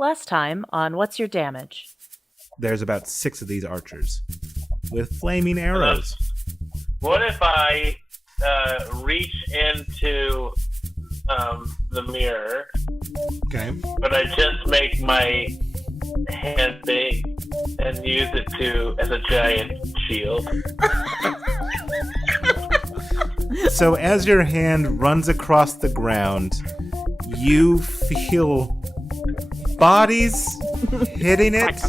Last time on What's Your Damage? There's about 6 of these archers with flaming arrows. What if I reach into the mirror, Okay. but I just make my hand big and use it as a giant shield? So as your hand runs across the ground, you feel bodies hitting it.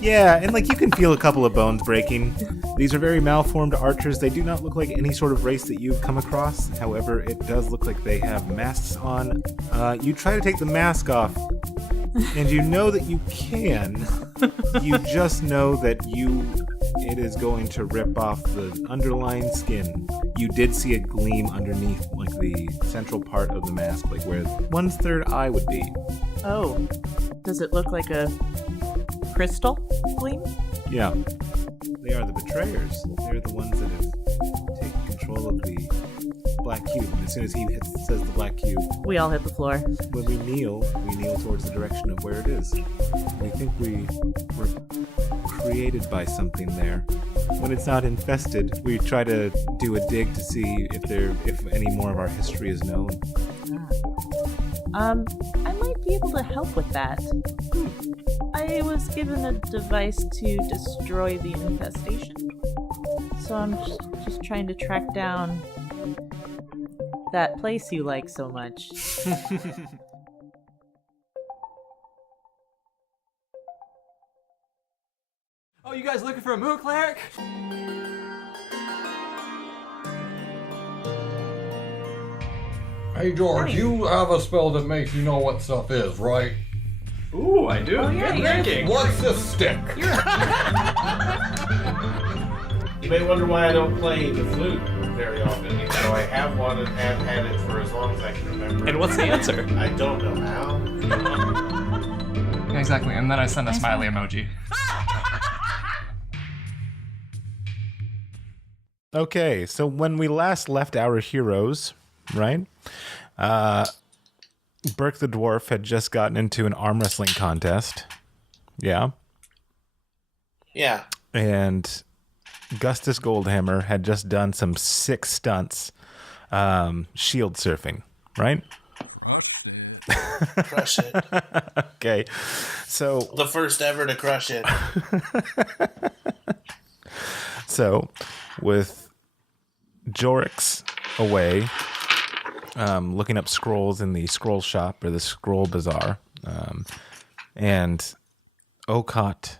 Yeah, and you can feel a couple of bones breaking. These are very malformed archers. They do not look like any sort of race that you've come across. However, it does look like they have masks on. You try to take the mask off, and you know that you can. You just know that it is going to rip off the underlying skin. You did see a gleam underneath, the central part of the mask, where one's third eye would be. Oh, does it look like a crystal gleam? Yeah. They are the betrayers. They're the ones that have taken control of the black cube. And as soon as he says the black cube, we all hit the floor. When we kneel towards the direction of where it is. We think we were created by something there. When it's not infested, we try to do a dig to see if any more of our history is known. I might be able to help with that. I was given a device to destroy the infestation, so I'm just trying to track down that place you like so much. Oh, you guys looking for a moon cleric? Hey George, you have a spell that makes you know what stuff is, right? Ooh, I do. Oh, yeah, Good yeah. thinking. What's this stick? You may wonder why I don't play the flute very often, even though I have one and have had it for as long as I can remember. And what's the answer? I don't know how. Yeah, exactly. And then I send a smiley emoji. Okay, so when we last left our heroes, right? Burke the dwarf had just gotten into an arm wrestling contest. Yeah. Yeah. And Gustus Goldhammer had just done some sick stunts shield surfing, right? Crush it. Okay. So The first ever to crush it. So, with Jorrix away, looking up scrolls in the scroll shop or the scroll bazaar, and Okaat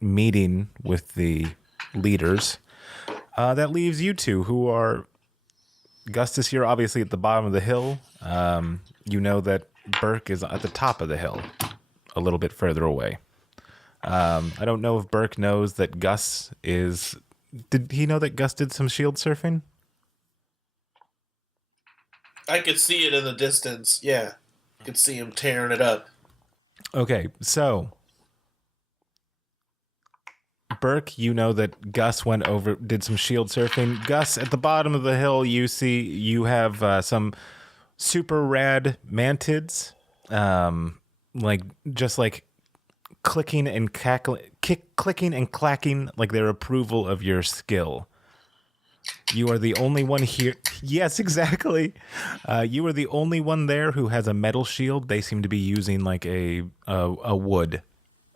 meeting with the leaders, that leaves you two, who are Gustus. You're obviously at the bottom of the hill. You know that Burke is at the top of the hill, a little bit further away. I don't know if Burke knows that Gus is... Did he know that Gus did some shield surfing? I could see it in the distance. Yeah. I could see him tearing it up. Okay, so... Burke, you know that Gus did some shield surfing. Gus, at the bottom of the hill, you have some super rad mantids. Clicking and clacking like their approval of your skill. You are the only one here. Yes, exactly. You are the only one there who has a metal shield. They seem to be using a wood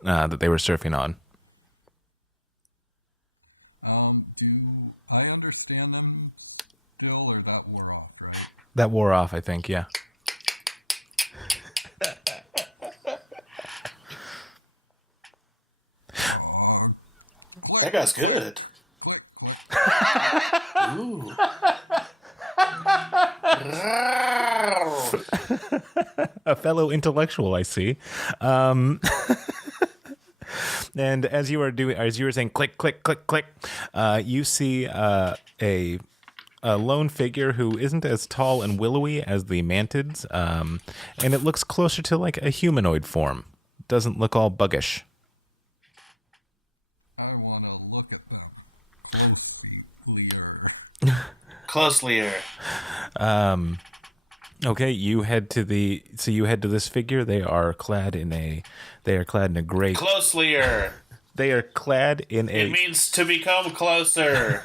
that they were surfing on. Do I understand them still, or that wore off, right? That wore off, I think, yeah. That guy's good. Click, click. Ooh. A fellow intellectual, I see. And as you were saying, click, click, click, click, you see a lone figure who isn't as tall and willowy as the mantids, and it looks closer to a humanoid form. Doesn't look all buggish. I want to look at them closely. Closelier. Okay, you head to this figure. They are clad in a gray. Closelier. They are clad in It a. means to become closer.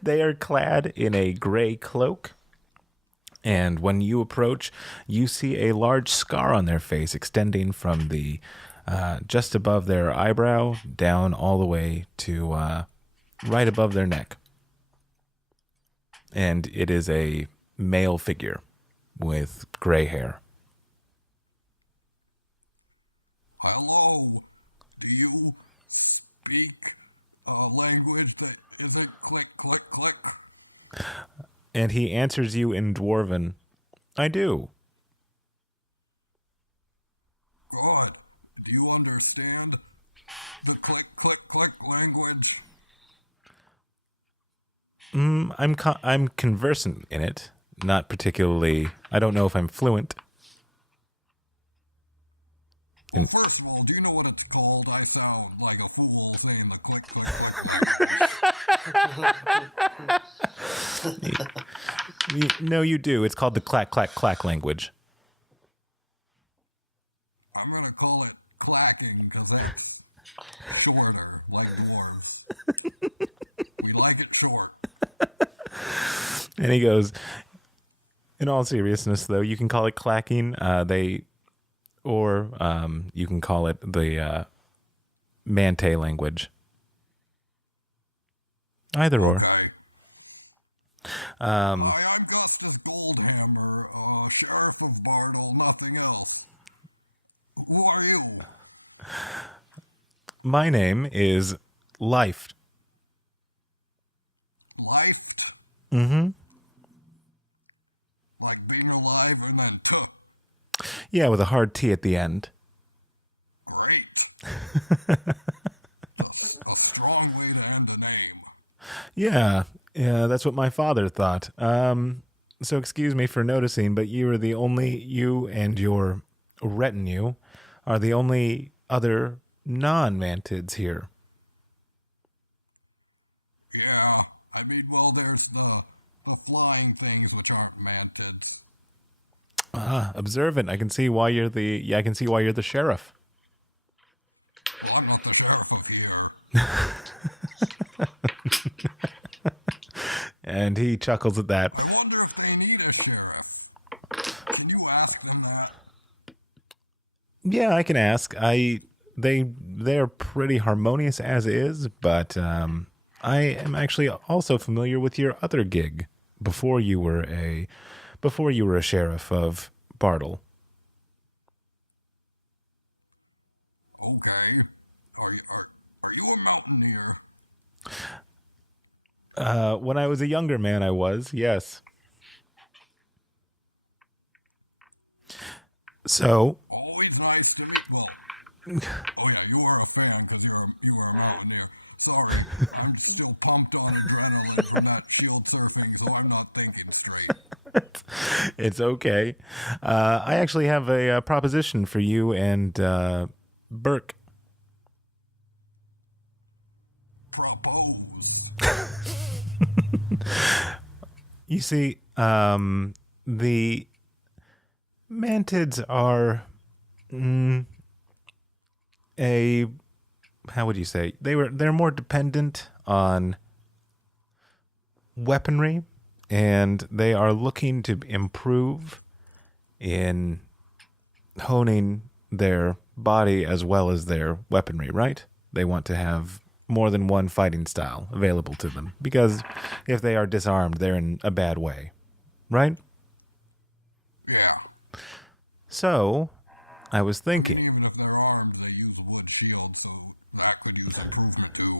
They are clad in a gray cloak. And when you approach, you see a large scar on their face extending from the just above their eyebrow down all the way to right above their neck. And it is a male figure with gray hair. Hello, do you speak a language that isn't click, click, click? And he answers you in Dwarven. I do. Good. Do you understand the click, click, click language? I'm conversant in it. Not particularly. I don't know if I'm fluent. First of all, do you know what it's called? I sound like a fool saying the click, click. No, you do. It's called the clack, clack, clack language. I'm going to call it clacking because that's shorter, like yours. We like it short. And he goes, in all seriousness, though, you can call it clacking. Or you can call it the Mantae language. Either or. Okay. Hi, I'm Gus's Goldhammer, Sheriff of Bartle, nothing else. Who are you? My name is Lyfter. Lyfter? Mm-hmm. Like being alive and then took. Yeah, with a hard T at the end. Great. A strong way to end a name. Yeah, that's what my father thought. So excuse me for noticing, but you and your retinue are the only other non-mantids here. Yeah, I mean, well, there's the flying things which aren't mantids. Observant. I can see why you're the sheriff. Well, I'm not the sheriff of here. And he chuckles at that. I wonder if they need a sheriff. Can you ask them that? Yeah, I can ask. They're pretty harmonious as is, but I am actually also familiar with your other gig before you were a sheriff of Bartle. Okay. Are you a mountaineer? When I was a younger man, I was, yes. So. Always nice to well. Oh yeah, you are a fan because you were a mountaineer. Sorry, I'm still pumped on adrenaline from that shield surfing, so I'm not thinking straight. It's okay. I actually have a proposition for you and Burke. Propose. You see, the mantids are how would you say? They're more dependent on weaponry, and they are looking to improve in honing their body as well as their weaponry, right? They want to have more than one fighting style available to them, because if they are disarmed, they're in a bad way, right? Yeah. So, I was thinking, Even if they're armed, they use wood shields, so that could use improvement too.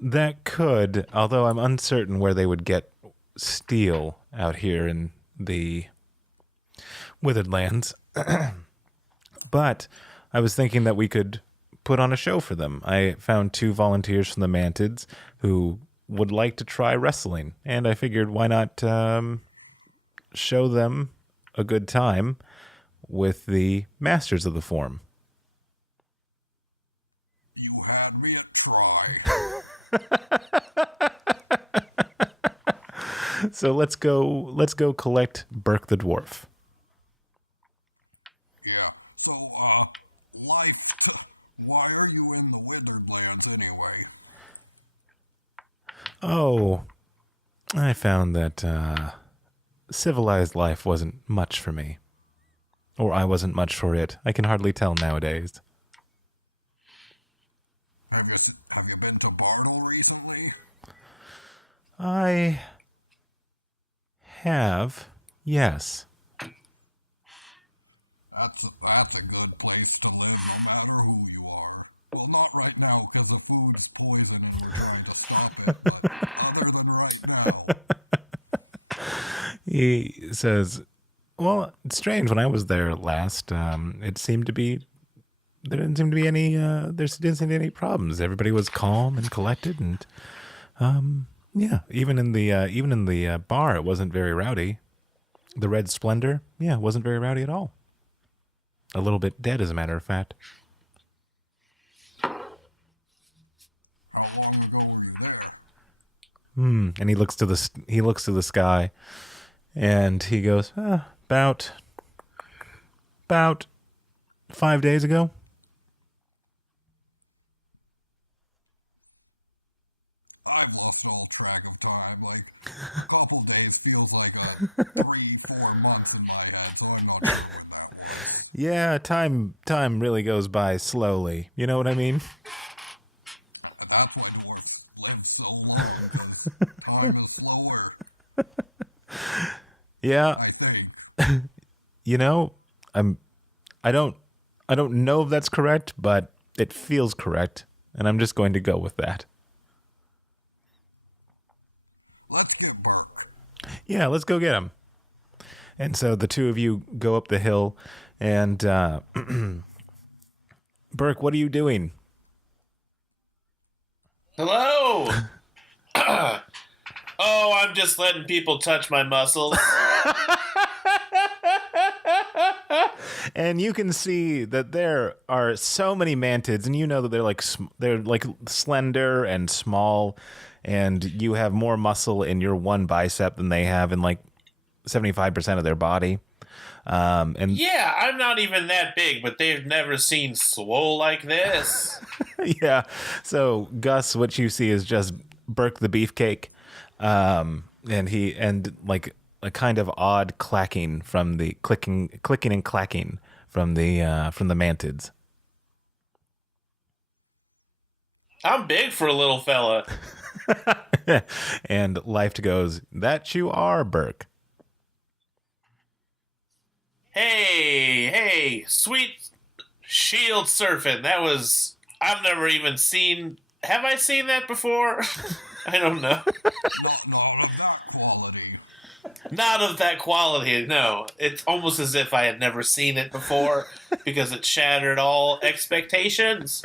that could, although I'm uncertain where they would get steel out here in the Withered Lands. But I was thinking that we could put on a show for them. I found 2 volunteers from the Mantids who would like to try wrestling, and I figured why not show them a good time with the masters of the form. You had me at try. So let's go collect Burke the dwarf. Yeah. So, why are you in the Withered Lands anyway? Oh, I found that civilized life wasn't much for me. Or I wasn't much for it. I can hardly tell nowadays. Have you been to Bartle recently? I have, yes. That's a good place to live, no matter who you are. Well, not right now, because the food's poison and we're trying to stop it, but other than right now. He says, well, it's strange. When I was there last, it seemed to be, there didn't seem to be any, problems. Everybody was calm and collected, and, yeah, even in the bar, it wasn't very rowdy. The Red Splendor, yeah, it wasn't very rowdy at all. A little bit dead, as a matter of fact. How long ago were you there? And he looks to the sky, and he goes, about 5 days ago. I've lost all track of time. Like, a couple days feels like 3-4 months in my head, so I'm not sure that. Yeah, time really goes by slowly. You know what I mean? That's why dwarves live so long, because time is slower, Yeah, I think. you know, I don't know if that's correct, but it feels correct, and I'm just going to go with that. Let's get Burke. Yeah, let's go get him. And so the two of you go up the hill, and Burke, what are you doing? Hello. Oh, I'm just letting people touch my muscles. And you can see that there are so many mantids, and you know that they're like slender and small, and you have more muscle in your one bicep than they have in like 75% of their body. And Yeah, I'm not even that big, but they've never seen swole like this. yeah, so Gus, what you see is just Burke the beefcake, and like a kind of odd clacking from the clicking and clacking from the mantids. I'm big for a little fella. And Lyfter goes, "That you are, Burke." Hey, sweet shield surfing. I've never even seen. Have I seen that before? I don't know. Not of that quality. Not of that quality, no. It's almost as if I had never seen it before because it shattered all expectations.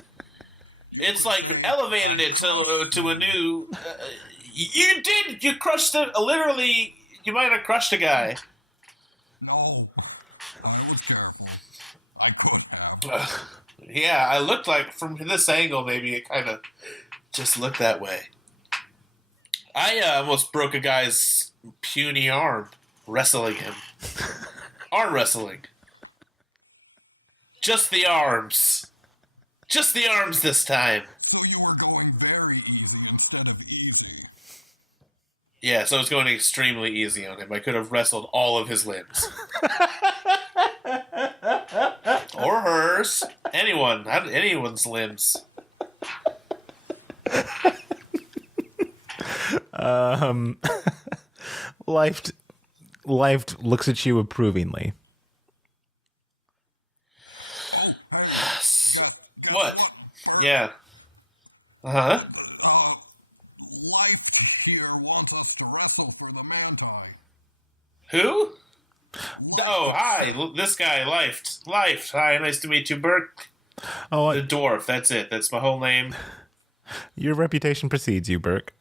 It's like elevated it to a new. You crushed literally. You might have crushed a guy. No, I was careful. I could have. Yeah, I looked like from this angle. Maybe it kind of just looked that way. I almost broke a guy's puny arm wrestling him. Arm wrestling. Just the arms. Just the arms this time. So you were going very easy instead of easy. Yeah, so it was going extremely easy on him. I could have wrestled all of his limbs. Or hers. Anyone's limbs. Life looks at you approvingly. Oh, hey, guess What? Burke? Yeah. Uh-huh. Life here wants us to wrestle for the Mantae. Who? Oh, hi. This guy, Lyft. Lyft. Hi, nice to meet you, Burke. Oh, The dwarf. That's it. That's my whole name. your reputation precedes you, Burke.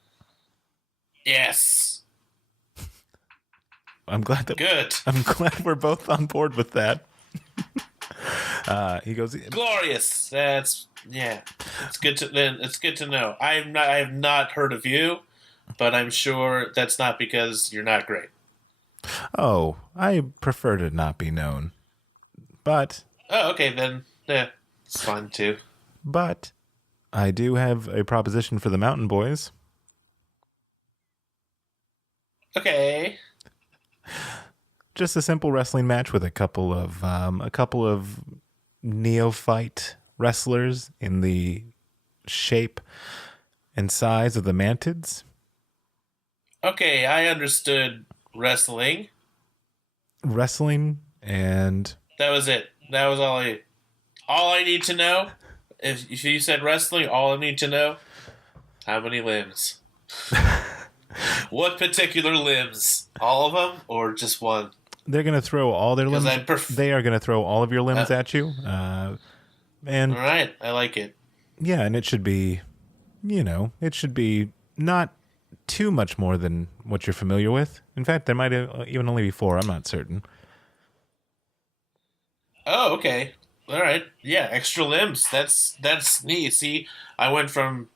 Yes. I'm glad Good. we're both on board with that. He goes, Glorious. That's yeah. It's good to know. I have not heard of you. but I'm sure that's not because you're not great. Oh, I prefer to not be known. But Oh, okay, then. Yeah, it's fun too. But I do have a proposition for the Mountain Boys. Okay. Just a simple wrestling match with a couple of neophyte wrestlers in the shape and size of the Mantids. Okay, I understood wrestling. Wrestling and That was it. That was all I need to know. If you said wrestling, all I need to know, how many limbs? What particular limbs? All of them or just one? they're going to throw all their limbs. They are going to throw all of your limbs at you. And all right, I like it. Yeah, and it should be, it should be not too much more than what you're familiar with. In fact, there might even only be 4. I'm not certain. Oh, okay. All right. Yeah, extra limbs. That's neat. See, I went from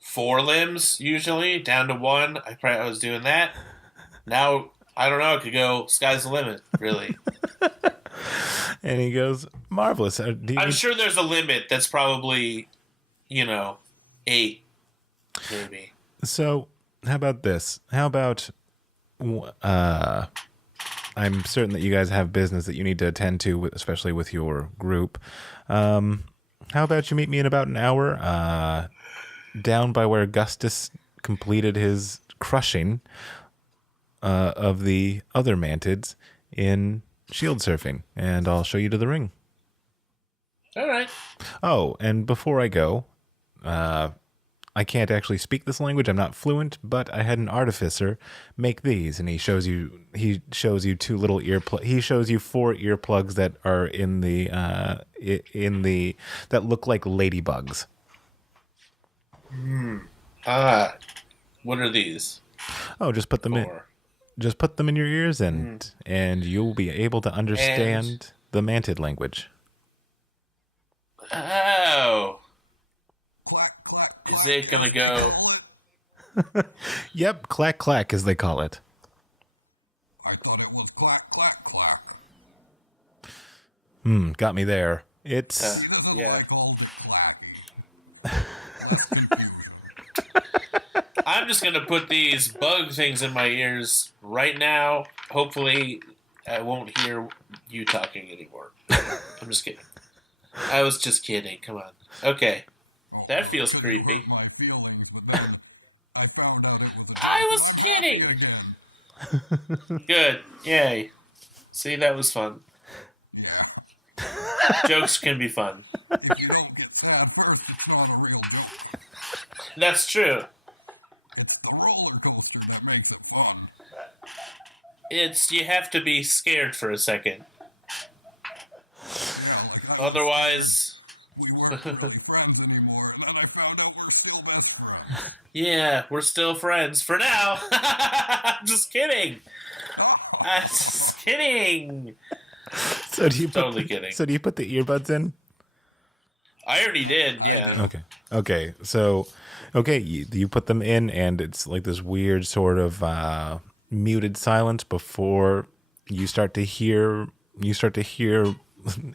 4 limbs usually down to 1. I was doing that. Now I don't know. It could go sky's the limit. Really. And he goes, marvelous. I'm sure there's a limit. That's probably, 8, maybe. So, how about this? How about, I'm certain that you guys have business that you need to attend to, especially with your group. How about you meet me in about an hour, down by where Augustus completed his crushing of the other Mantids in shield surfing, and I'll show you to the ring. All right. Oh, and before I go, I can't actually speak this language. I'm not fluent, but I had an artificer make these, and he shows you 2 little he shows you 4 earplugs that are in the that look like ladybugs. What are these? Oh, just put them in. Just put them in your ears, and you'll be able to understand the Mantid language. Oh. Clack, clack, Is it gonna go? Yep, clack clack as they call it. I thought it was clack, clack, clack. Got me there. It's He doesn't Yeah. like all the clacking. That's confusing. I'm just gonna put these bug things in my ears right now. Hopefully, I won't hear you talking anymore. I'm just kidding. I was just kidding. Come on. Okay. That feels creepy. Hurt my feelings, but then I found out it was I was kidding. again. Good. Yay. See, that was fun. Yeah. Jokes can be fun. If you don't get sad first, it's not a real joke. That's true. It's the roller coaster that makes it fun. You have to be scared for a second. Otherwise, We weren't really friends anymore, and then I found out we're still best friends. yeah, we're still friends for now. I'm just kidding. I'm just kidding. so do you Totally kidding. So do you put the earbuds in? I already did, yeah. Okay. So, you put them in, and it's like this weird sort of muted silence before you start to hear.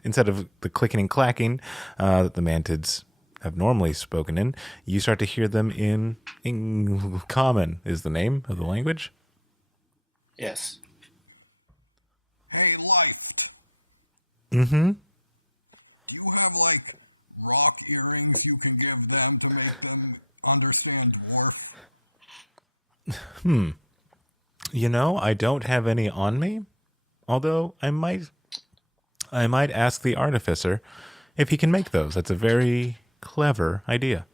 Instead of the clicking and clacking that the Mantids have normally spoken in, you start to hear them in Common is the name of the language. Yes. Hey, Lyfter. Mm-hmm. Do you have, rock earrings you can give them to make them understand dwarf? I don't have any on me, although I might ask the artificer if he can make those. That's a very clever idea.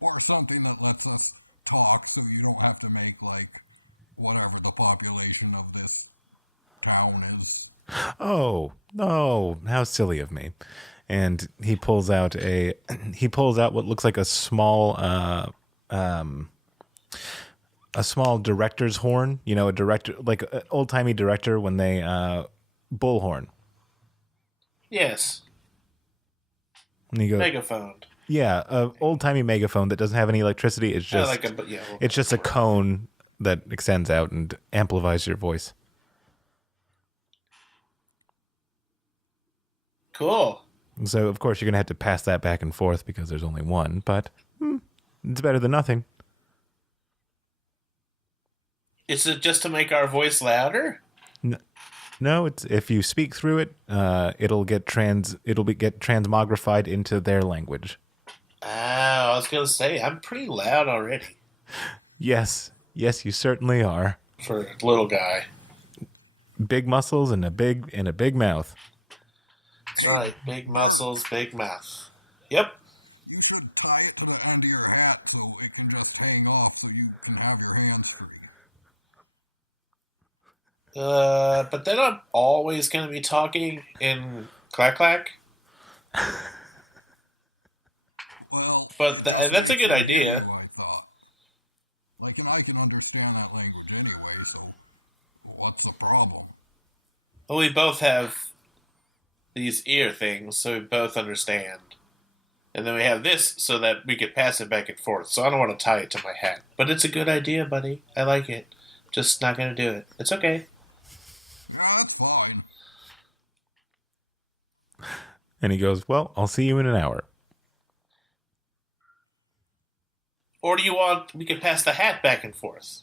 Or something that lets us talk so you don't have to make, whatever the population of this town is. Oh, no, how silly of me. And he pulls out what looks like a small director's horn, a director, like an old-timey director when they bullhorn. Yes. And he goes, Megaphone. Yeah, a old-timey megaphone that doesn't have any electricity. It's just it's just a cone that extends out and amplifies your voice. Cool. So, of course, you're going to have to pass that back and forth because there's only one, but it's better than nothing. Is it just to make our voice louder? No, it's if you speak through it, it'll get transmogrified into their language. Oh, I was going to say, I'm pretty loud already. Yes, you certainly are. For a little guy. Big muscles and a big mouth. That's right. Big muscles, big mouth. Yep. You should tie it to the end of your hat so it can just hang off so you can have your hands free. But then I'm always going to be talking in clack-clack. Well, But that's a good idea. I thought. Like, and I can understand that language anyway, so what's the problem? Well, we both have these ear things, so we both understand. And then we have this so that we could pass it back and forth. So I don't want to tie it to my hat. But it's a good idea, buddy. I like it. Just not going to do it. It's okay. Yeah, that's fine. And he goes, well, I'll see you in an hour. Or do you want we could pass the hat back and forth?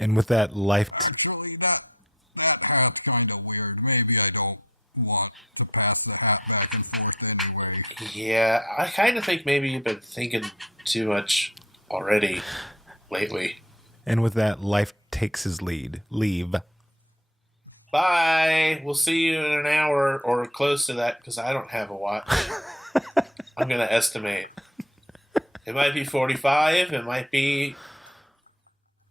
And with that Actually, that hat's kind of weird. Maybe I don't want to pass the hat back and forth anyway. Yeah, I kind of think maybe you've been thinking too much already lately. And with that, life takes his leave. Bye. We'll see you in an hour or close to that because I don't have a watch. I'm going to estimate. It might be 45. It might be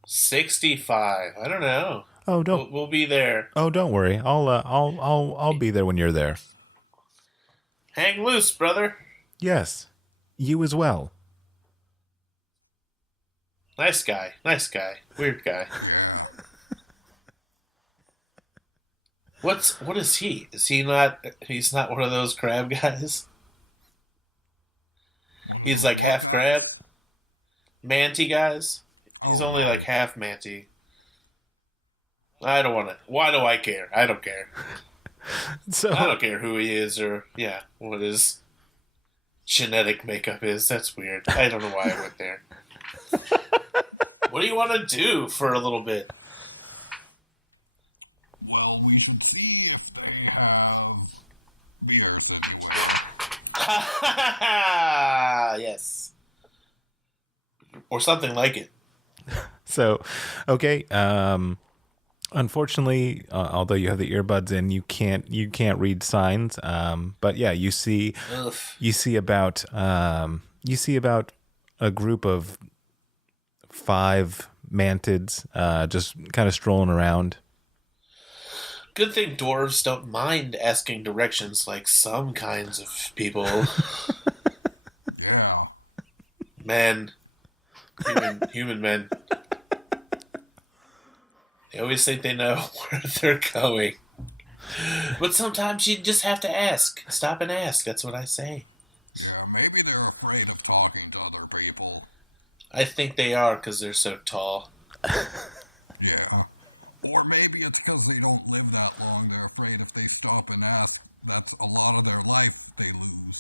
65. I don't know. Oh, don't. We'll be there. Oh, don't worry. I'll be there when you're there. Hang loose, brother. Yes, you as well. Nice guy. Nice guy. Weird guy. What is he? Is he not? He's not one of those crab guys. He's like half crab. Mantae guys. He's only like half Mantae. I don't want to. Why do I care? I don't care. So I don't care who he is or what his genetic makeup is. That's weird. I don't know why I went there. What do you want to do for a little bit? Well, we should see if they have beers anyway. Yes. Or something like it. So, okay. Unfortunately, although you have the earbuds in, you can't read signs. But yeah, you see about a group of 5 mantids just kind of strolling around. Good thing dwarves don't mind asking directions like some kinds of people. Yeah. Men. Human men. They always think they know where they're going. But sometimes you just have to ask. Stop and ask. That's what I say. Yeah, maybe they're afraid of talking to other people. I think they are because they're so tall. Yeah. Or maybe it's because they don't live that long. They're afraid if they stop and ask, that's a lot of their life they lose.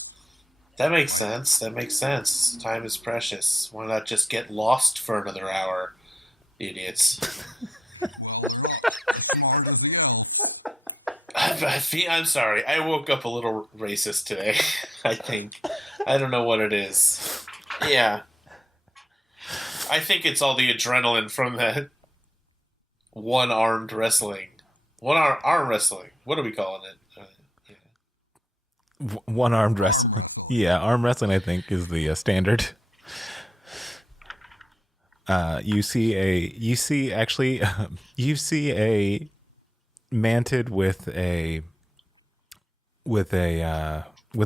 That makes sense. Time is precious. Why not just get lost for another hour, idiots? Well, they're not as smart as the elves. I'm sorry. I woke up a little racist today, I think. I don't know what it is. Yeah. I think it's all the adrenaline from that one-armed wrestling. Arm wrestling. What are we calling it? One-armed wrestling. Yeah, arm wrestling, I think, is the standard. You see a mantid with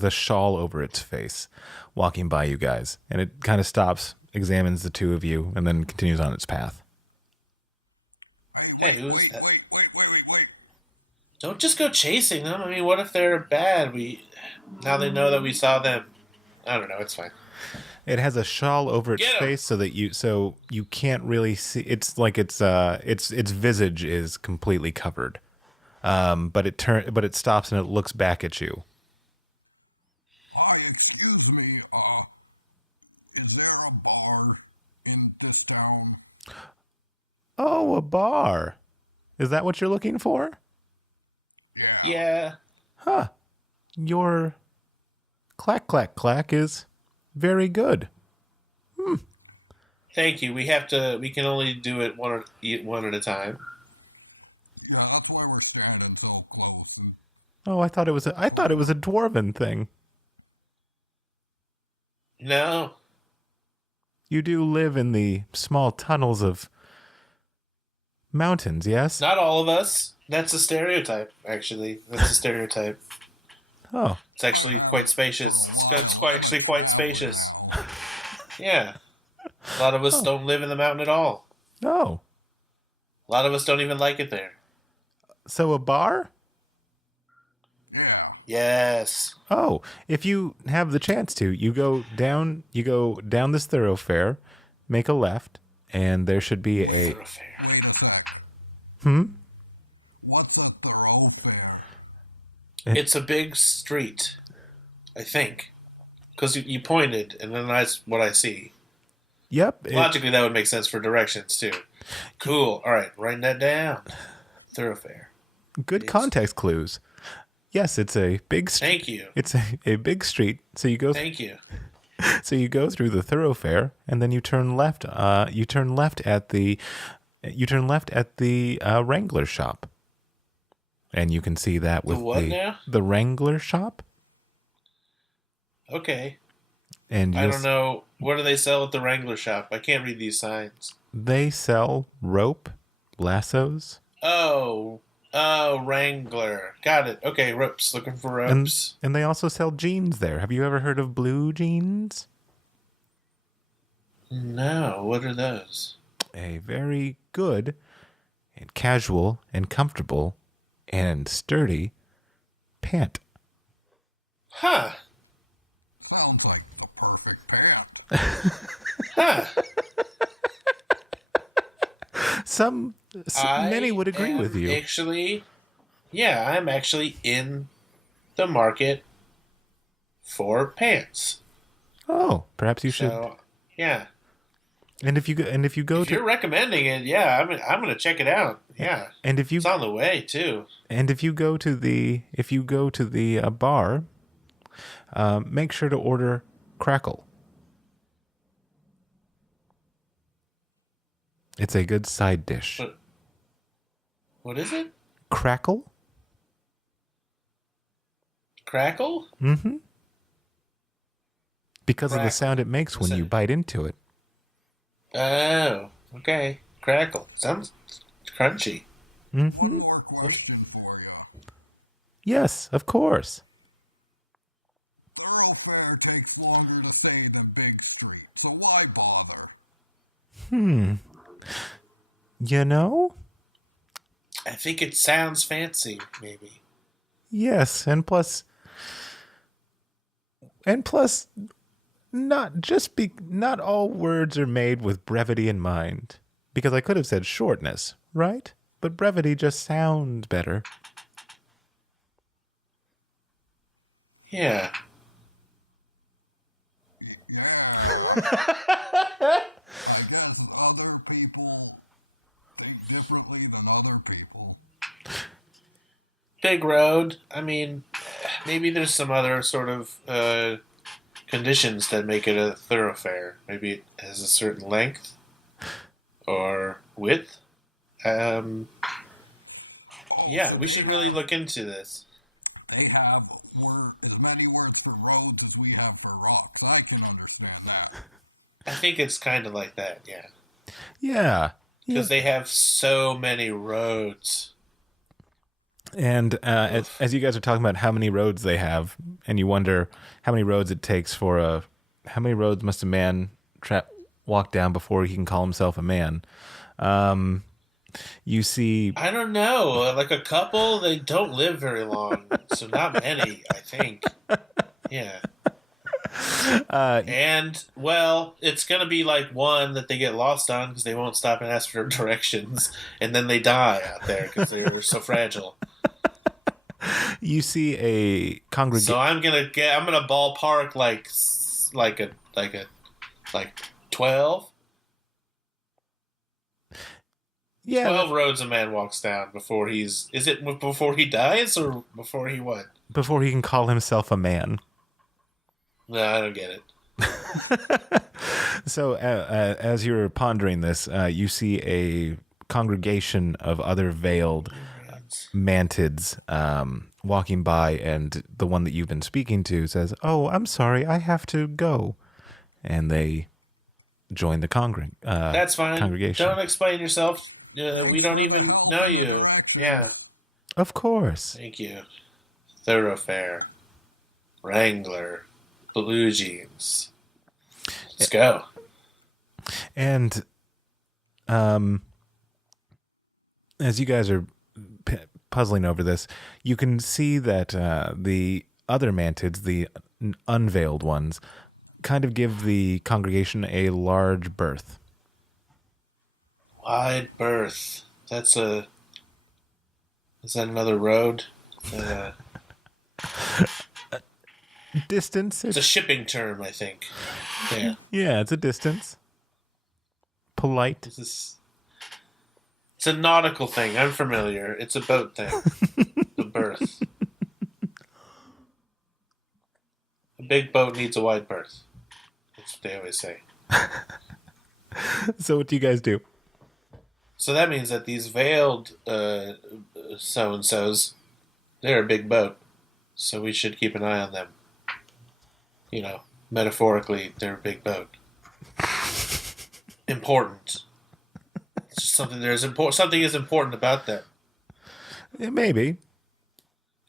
a shawl over its face walking by you guys, and it kind of stops, examines the two of you, and then continues on its path. Hey, who's that? Wait. Don't just go chasing them. I mean, what if they're bad? Now they know that we saw them. I don't know. It's fine. It has a shawl over its Get 'em! face so you can't really see. It's like its visage is completely covered. But it stops and it looks back at you. Hi, excuse me. Is there a bar in this town? Oh, a bar. Is that what you're looking for? Yeah. Huh. Your clack clack clack is very good. Thank you. We can only do it one at a time. Yeah, that's why we're standing so close. And Oh, I thought it was a dwarven thing. No. You do live in the small tunnels of mountains, yes? Not all of us. That's a stereotype, actually. That's a stereotype. Oh. It's actually quite spacious. It's quite spacious. Yeah. A lot of us don't live in the mountain at all. No. A lot of us don't even like it there. So a bar? yeah, Yes. Oh, if you have the chance to, you go down this thoroughfare, make a left, and there should be a Thoroughfare. wait a sec. What's a thoroughfare? It's a big street, I think. Because you pointed, and then that's what I see. Yep. Logically, that would make sense for directions, too. Cool. All right, writing that down. Thoroughfare. Good context clues. Yes, it's a big street. Thank you. It's a big street. So you go Thank you. through the thoroughfare, and then you turn left. You turn left at the Wrangler shop, and you can see that with what now? the Wrangler shop. Okay. And I don't know. What do they sell at the Wrangler shop? I can't read these signs. They sell rope, lassos, Oh, Wrangler. Got it. Okay, ropes. Looking for ropes. and they also sell jeans there. Have you ever heard of blue jeans? No, what are those? A very good and casual and comfortable and sturdy pant. Huh. Sounds like the perfect pant. Huh. Many would agree with you. I'm actually in the market for pants. Oh, perhaps you should. So, yeah. And if you go If you're recommending it, yeah, I'm gonna check it out. Yeah. and if you It's on the way too. and if you go to the bar, make sure to order crackle. It's a good side dish. What is it? Crackle? Crackle? Mm-hmm. Because of the Crackle. sound it makes when you bite into it. Oh, okay. Crackle. Sounds crunchy. One Mm-hmm. more question for you. Yes, of course. Thoroughfare takes longer to say than Big Street, so why bother? You know? I think it sounds fancy, maybe. Yes, and plus, not all words are made with brevity in mind. Because I could have said shortness, right? But brevity just sounds better. Yeah. Yeah. I guess other people think differently than other people. Big road. I mean, maybe there's some other sort of conditions that make it a thoroughfare. Maybe it has a certain length or width. Yeah, we should really look into this. They have as many words for roads as we have for rocks. I can understand that. I think it's kind of like that, yeah. Yeah. Because they have so many roads. And as you guys are talking about how many roads they have, and you wonder how many roads it takes how many roads must a man walk down before he can call himself a man? You see... I don't know. Like a couple, they don't live very long. So not many, I think. Yeah. And, well, it's going to be like one that they get lost on because they won't stop and ask for directions. And then they die out there because they're so fragile. You see a congregation. So I'm gonna ballpark like 12. Yeah. 12 roads a man walks down before is it before he dies or before he what? Before he can call himself a man. No, I don't get it. So as you're pondering this, you see a congregation of other veiled mantids walking by, and the one that you've been speaking to says, "Oh, I'm sorry, I have to go," and they join the That's fine. congregation. Don't explain yourself. We don't even know you. Yeah. Of course. Thank you. Thoroughfare, Wrangler, Blue Jeans. Let's go. And as you guys are puzzling over this, you can see that the other mantids, the unveiled ones, kind of give the congregation a large berth. Wide berth. Is that another road? Distance. It's a shipping term, I think. Yeah. Yeah, it's a distance. Polite. It's a nautical thing. I'm familiar. It's a boat thing. The berth. A big boat needs a wide berth. That's what they always say. So what do you guys do? So that means that these veiled so-and-sos, they're a big boat. So we should keep an eye on them. You know, metaphorically, they're a big boat. Important. It's just something something is important about them. Yeah, maybe.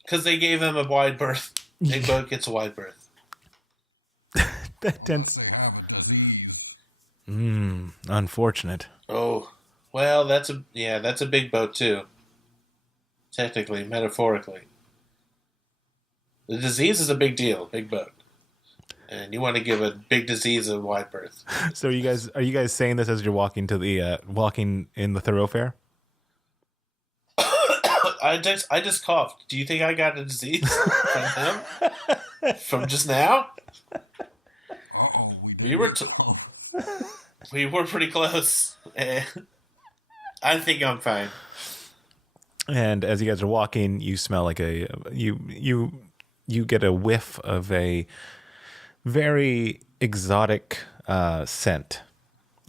Because they gave them a wide berth. Big boat gets a wide berth. That tends. They have a disease. Unfortunate. Oh, well, that's a big boat too. Technically, metaphorically. The disease is a big deal, big boat. And you want to give a big disease a wide berth. So are you guys saying this as you're walking to the walking in the thoroughfare? I just coughed. Do you think I got a disease from him? From just now? Uh-oh, We were pretty close. I think I'm fine. And as you guys are walking, you smell like you get a whiff of a very exotic scent,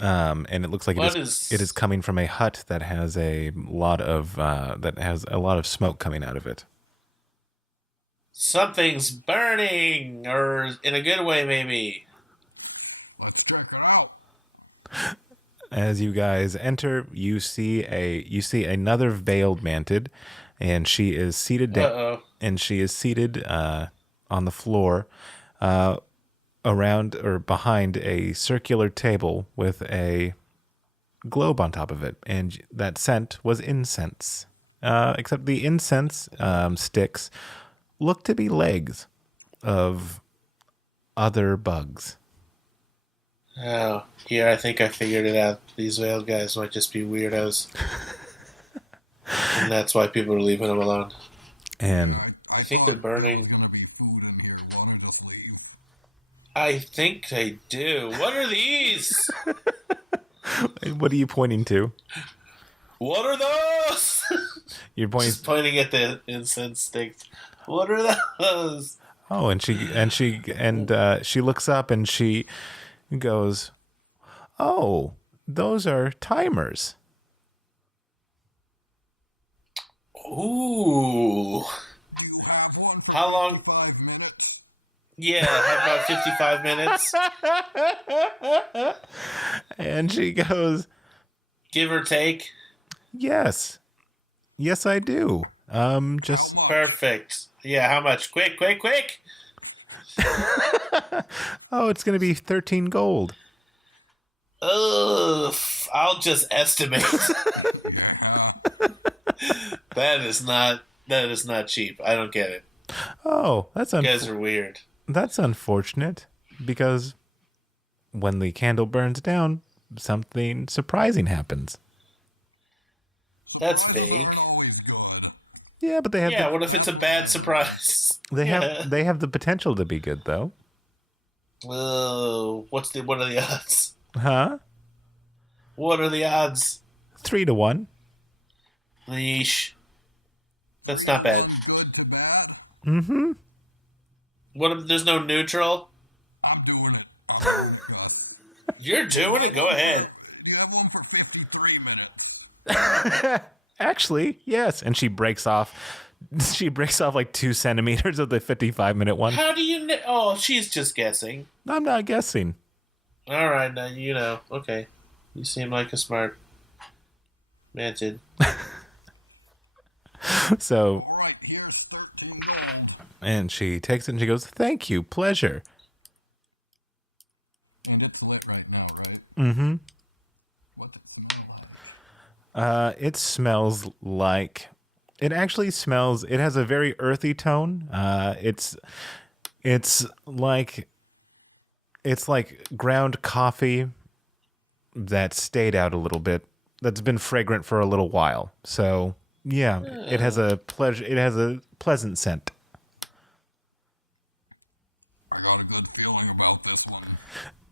and it looks like it is coming from a hut that has a lot of smoke coming out of it. Something's burning, or in a good way, maybe. let's check it out. As you guys enter, you see another veiled mantid, and she is seated down, and she is seated on the floor, around or behind a circular table with a globe on top of it, and that scent was incense. Except the incense sticks look to be legs of other bugs. Oh, yeah, I think I figured it out. These veiled guys might just be weirdos. And that's why people are leaving them alone. And I think they're burning. There's gonna be food in here. Want to just leave? I think they do. What are these? what are you pointing to? What are those? You're pointing. Just pointing at the incense sticks. What are those? Oh, and she looks up and she goes, "Oh, those are timers." Ooh. Do you have one for How long? 5 minutes? Yeah, how about 55 minutes? And she goes, Give or take. Yes, I do. Just Perfect. Yeah, how much? Quick. oh, it's gonna be 13 gold. Ugh, I'll just estimate. Yeah. That is not cheap. I don't get it. Oh, that's You guys are weird. that's unfortunate because when the candle burns down, something surprising happens. That's Surprises vague. aren't always good. Yeah, but they have Yeah, what if it's a bad surprise? they have the potential to be good though. What are the odds? Huh? What are the odds? 3-1. Leash. That's not bad. From good to bad. Mm-hmm. What if there's no neutral? I'm doing it. I'm yes. You're doing it. Go ahead. Do you have one for 53 minutes? Actually, yes. And she breaks off like 2 centimeters of the 55-minute one. How do you know? Oh, she's just guessing. I'm not guessing. All right, now you know. Okay, you seem like a smart mantid. So, All right, here's 13 gold. and she takes it and she goes, "Thank you, pleasure." And it's lit right now, right? Mm-hmm. What's it smell like? It smells like. It actually smells. It has a very earthy tone. It's like ground coffee that stayed out a little bit. That's been fragrant for a little while. So yeah, it has a pleasure. It has a pleasant scent. I got a good feeling about this one.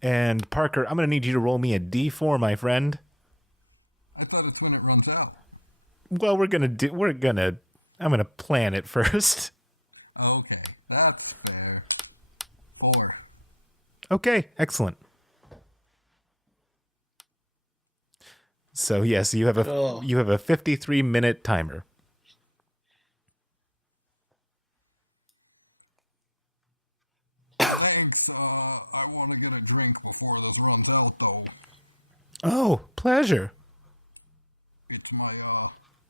And Parker, I'm gonna need you to roll me a D4, my friend. I thought it's when it runs out. Well, I'm gonna plan it first. Okay, that's fair. 4. Okay, excellent. So yes, you have a 53-minute timer. Thanks. I want to get a drink before this runs out, though. Oh, pleasure. It's my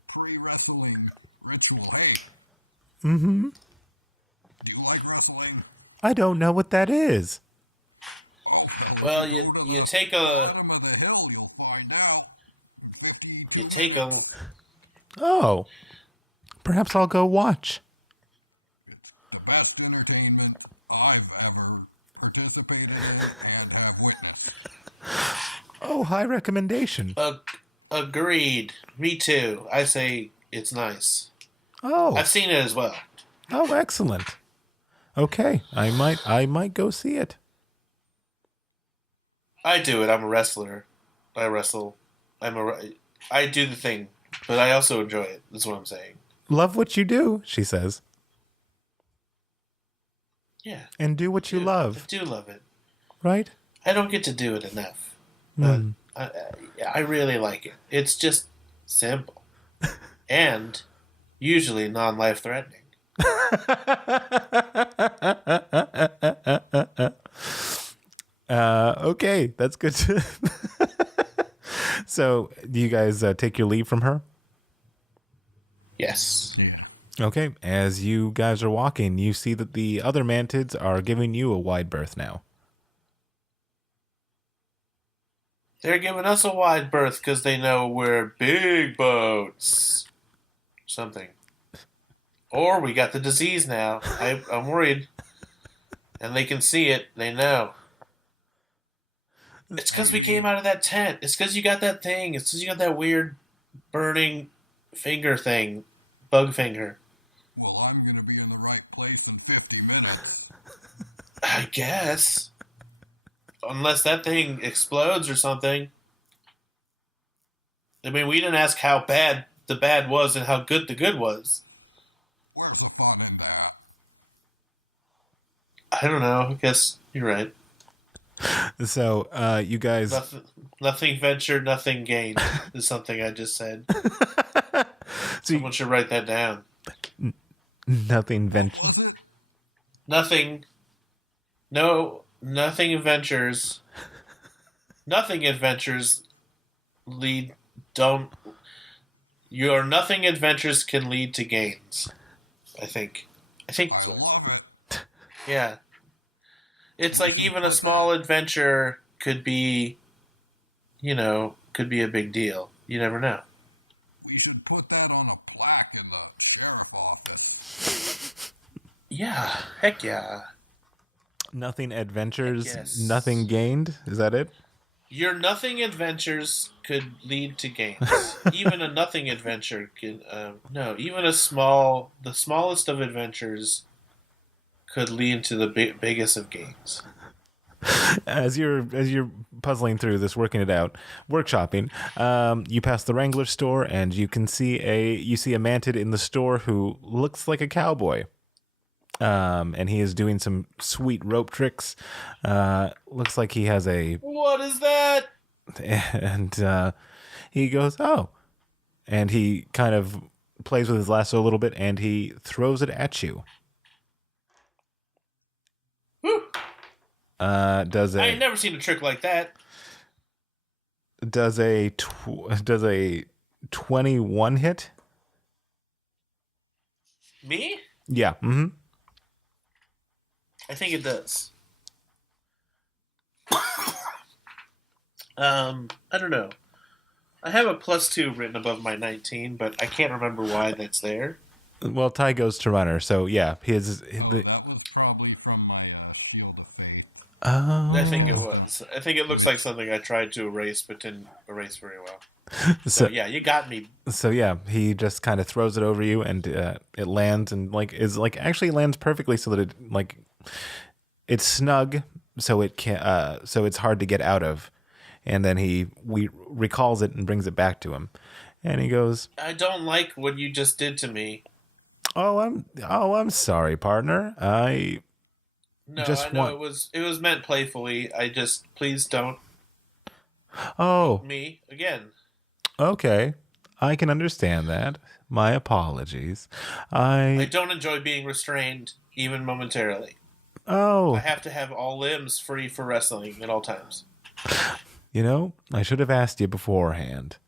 pre-wrestling ritual. Hey. Mm-hmm. Do you like wrestling? I don't know what that is. Oh, Well, go you to you the take a bottom of the hill, you'll find out. 50. you take a Oh, perhaps I'll go watch. It's the best entertainment I've ever participated in and have witnessed. Oh, high recommendation. agreed. Me too. I say it's nice. Oh, I've seen it as well. oh, excellent. Okay, I might go see it. I do it. I'm a wrestler. I wrestle. I do the thing, but I also enjoy it. That's what I'm saying. Love what you do, she says, Yeah. and do what you I love, do love it. right? I don't get to do it enough. But Mm. I really like it. It's just simple. And usually non-life threatening. Okay, that's good. So, do you guys take your leave from her? Yes. Okay, as you guys are walking, you see that the other mantids are giving you a wide berth now. They're giving us a wide berth because they know we're big boats. Something. Or we got the disease now. I'm worried. And they can see it. They know. It's because we came out of that tent. It's because you got that thing. It's because you got that weird burning finger thing. Bug finger. Well, I'm going to be in the right place in 50 minutes. I guess. Unless that thing explodes or something. I mean, we didn't ask how bad the bad was and how good the good was. Where's the fun in that? I don't know. I guess you're right. So, you guys... Nothing ventured, nothing gained is something I just said. So Someone should write that down. nothing venture. Was it? Nothing. No, nothing adventures. Nothing adventures lead. Don't. Your nothing adventures can lead to gains. I think I that's what I said. love it. Yeah. It's like even a small adventure could be could be a big deal. You never know. We should put that on a plaque in the sheriff office. Yeah, heck yeah. Nothing adventures, Yes. nothing gained. Is that it? Your nothing adventures could lead to gains. Even a nothing adventure can. No, even the smallest of adventures could lead to the biggest of gains. As you're puzzling through this, working it out, workshopping, you pass the Wrangler store and you can see a mantid in the store who looks like a cowboy. And he is doing some sweet rope tricks. Looks like he has a... What is that? And he goes, oh. And he kind of plays with his lasso a little bit, and he throws it at you. Whew. I ain't never seen a trick like that. Does a 21 hit? Me? Yeah. Mm-hmm. I think it does. I don't know. I have a +2 written above my 19, but I can't remember why that's there. Well, Ty goes to runner, so yeah, That was probably from my Shield of Faith. Oh. I think it was. I think it looks like something I tried to erase, but didn't erase very well. So yeah, you got me. So yeah, he just kind of throws it over you, and it lands, and actually lands perfectly, so that it's snug, so it can so it's hard to get out of. And then we recalls it and brings it back to him, and he goes, I don't like what you just did to me. I'm sorry, partner. I know want... it was meant playfully. Please don't. Oh, me again. Okay, I can understand that. My apologies. I don't enjoy being restrained, even momentarily. Oh. I have to have all limbs free for wrestling at all times. I should have asked you beforehand.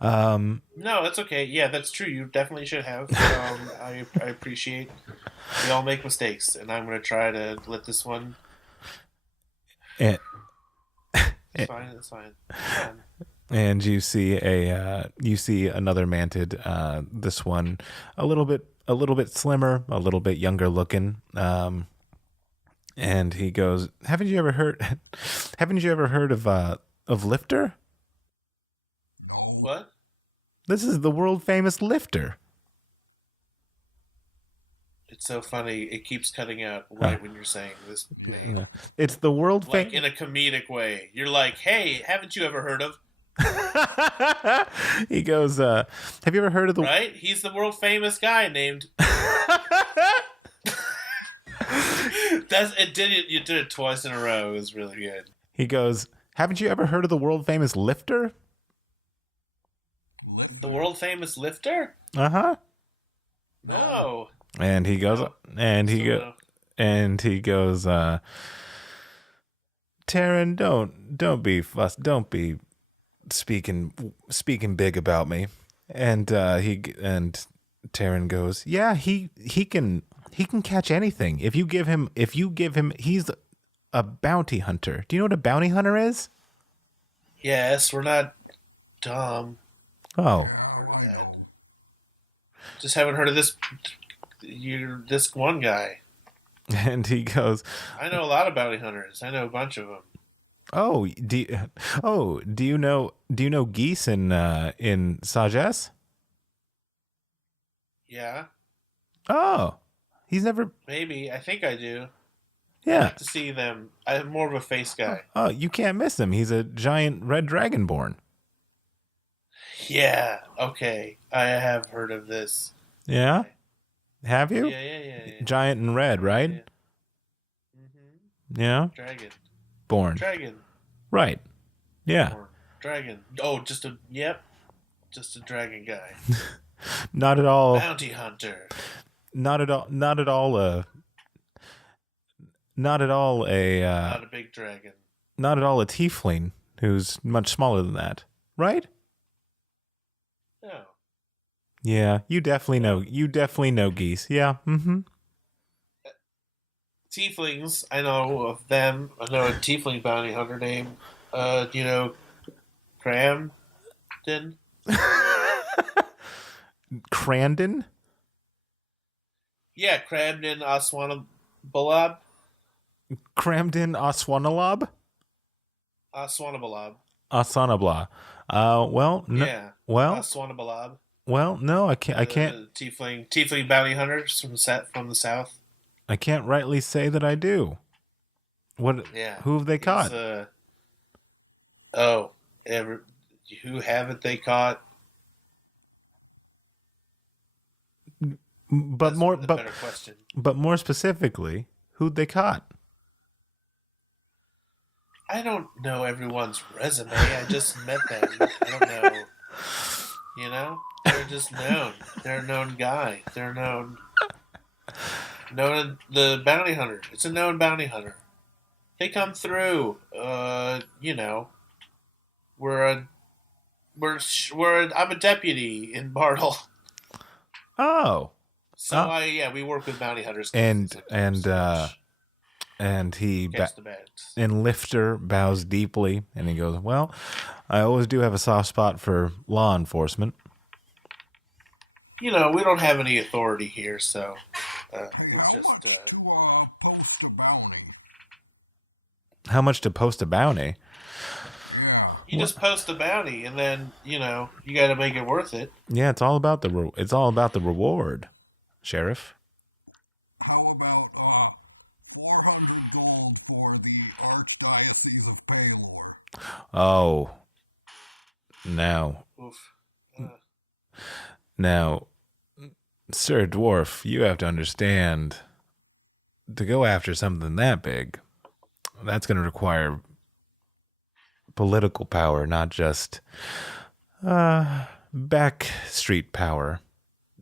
No, that's okay. Yeah, that's true. You definitely should have. I appreciate we all make mistakes, and I'm going to try to let this one... It's fine. It's fine. And you see another mantid. This one a little bit slimmer, a little bit younger looking. And he goes, "Haven't you ever heard of Lyfter?" No. What? This is the world famous Lyfter. It's so funny. It keeps cutting out right when you're saying this name. Yeah. It's the world famous... in a comedic way. You're like, hey, haven't you ever heard of... He goes, have you ever heard of the... Right? He's the world famous guy named... You did it twice in a row. It was really good. He goes, haven't you ever heard of the world famous Lyfter? The world famous Lyfter? Uh-huh. No. And he goes, Taryn, don't be fussed. Don't be speaking big about me. And Taryn goes, yeah, he can catch anything. If you give him, he's a bounty hunter. Do you know what a bounty hunter is? Yes, we're not dumb. Oh. Heard of that. Just haven't heard of this one guy. And he goes, I know a lot of bounty hunters. I know a bunch of them. Oh, do you know Geese in Sagesse? Yeah. Oh. He's never... Maybe. I think I do. Yeah. I like to see them. I'm more of a face guy. Oh, you can't miss him. He's a giant red dragonborn. Yeah. Okay. I have heard of this. Yeah? Have you? Yeah. Giant and red, right? Yeah. Mm-hmm. Yeah? Dragon. Born. Dragon. Right. Yeah. Born. Dragon. Oh, just a dragon guy. Not at all. Bounty hunter. Not at all a Not a big dragon. Not at all a tiefling who's much smaller than that, right? No. Yeah, you definitely know Geese. Yeah. Mm-hmm. Tieflings, I know of them. I know a tiefling bounty hunter named Cramden. Crandon? Yeah, Cramden Aswanabalab. Cramden Aswanalob? Aswanabalab. Asanabla. Well, no. Yeah. Well, Aswanabalab. no, I can't. Tiefling bounty hunters from the south. I can't rightly say that I do. What? Yeah. Who have they caught? Who haven't they caught? But That's more, the better question. but more specifically, who'd they caught? I don't know everyone's resume. I just met them. I don't know. You know, they're just known. They're a known guy. They're known. The bounty hunter. It's a known bounty hunter. They come through. You know, I'm a deputy in Bartle. Oh. So we work with bounty hunters. And he Catch the bats. and Lyfter bows deeply, and he goes, "Well, I always do have a soft spot for law enforcement." You know, we don't have any authority here, so Hey, we're how just. much to post a bounty? How much to post a bounty? Yeah. You just post a bounty, and then you know you got to make it worth it. Yeah, it's all about the reward, Sheriff. How about 400 gold for the Archdiocese of Paylor? Oh, now, Oof. now, Sir Dwarf, you have to understand. To go after something that big, that's going to require political power, not just back street power.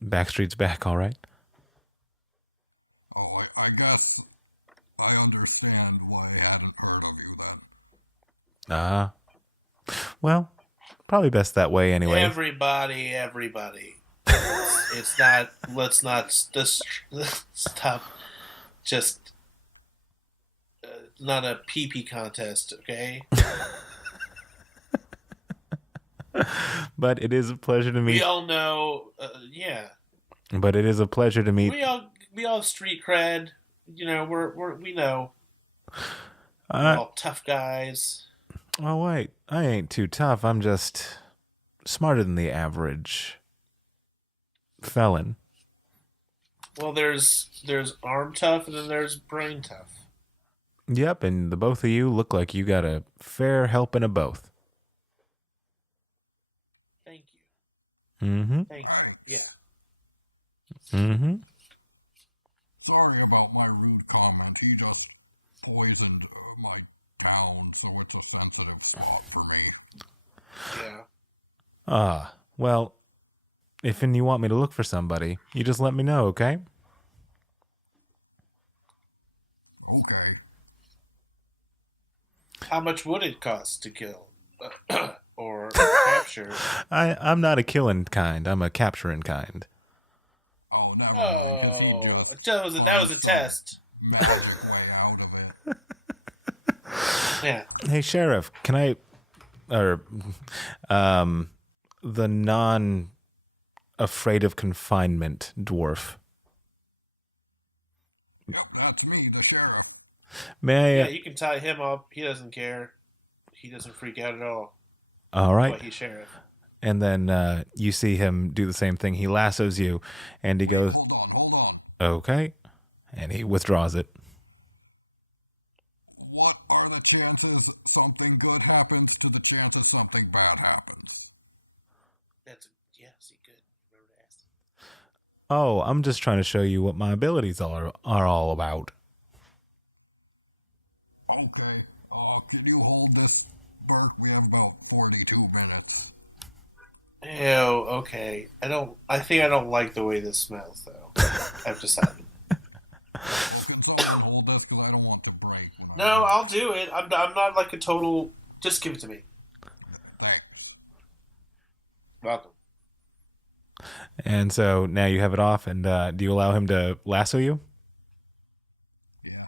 Backstreet's back, all right? Oh, I guess I understand why I hadn't heard of you then. Well, probably best that way anyway. Everybody. It's not. Let's not stop. Just not a pee contest, okay? But it is a pleasure to meet. We all know. Yeah. But it is a pleasure to meet. We all have street cred. You know, we know. We're all tough guys. Oh wait, I ain't too tough. I'm just smarter than the average felon. Well, there's arm tough, and then there's brain tough. Yep, and the both of you look like you got a fair helping of both. Thank you. Mm-hmm. Thank you. Yeah. Mm-hmm. Sorry about my rude comment. He just poisoned my town, so it's a sensitive spot for me. Yeah. Well, if you want me to look for somebody, you just let me know, okay? Okay. How much would it cost to kill or capture? I'm not a killing kind. I'm a capturing kind. Oh, never mind. Oh, 'Cause he just that was a test. made his way out of it. Yeah. Hey, Sheriff, can I, or, the non-afraid of confinement dwarf. Yep, that's me, the sheriff. May I? Yeah, you can tie him up. He doesn't care. He doesn't freak out at all. All right. But he's sheriff. And then you see him do the same thing. He lassos you, and he goes, Hold on. okay. And he withdraws it. What are the chances something good happens to the chances something bad happens? See, good. Remember to ask. Oh, I'm just trying to show you what my abilities are all about. Okay. Can you hold this, Burke? We have about 42 minutes. Ew, okay. I think I don't like the way this smells, though. I've decided. Can someone hold this? Because I don't want to break. No, I'll do it. I'm not like a total... Just give it to me. Thanks. Welcome. And so now you have it off, and do you allow him to lasso you? Yeah.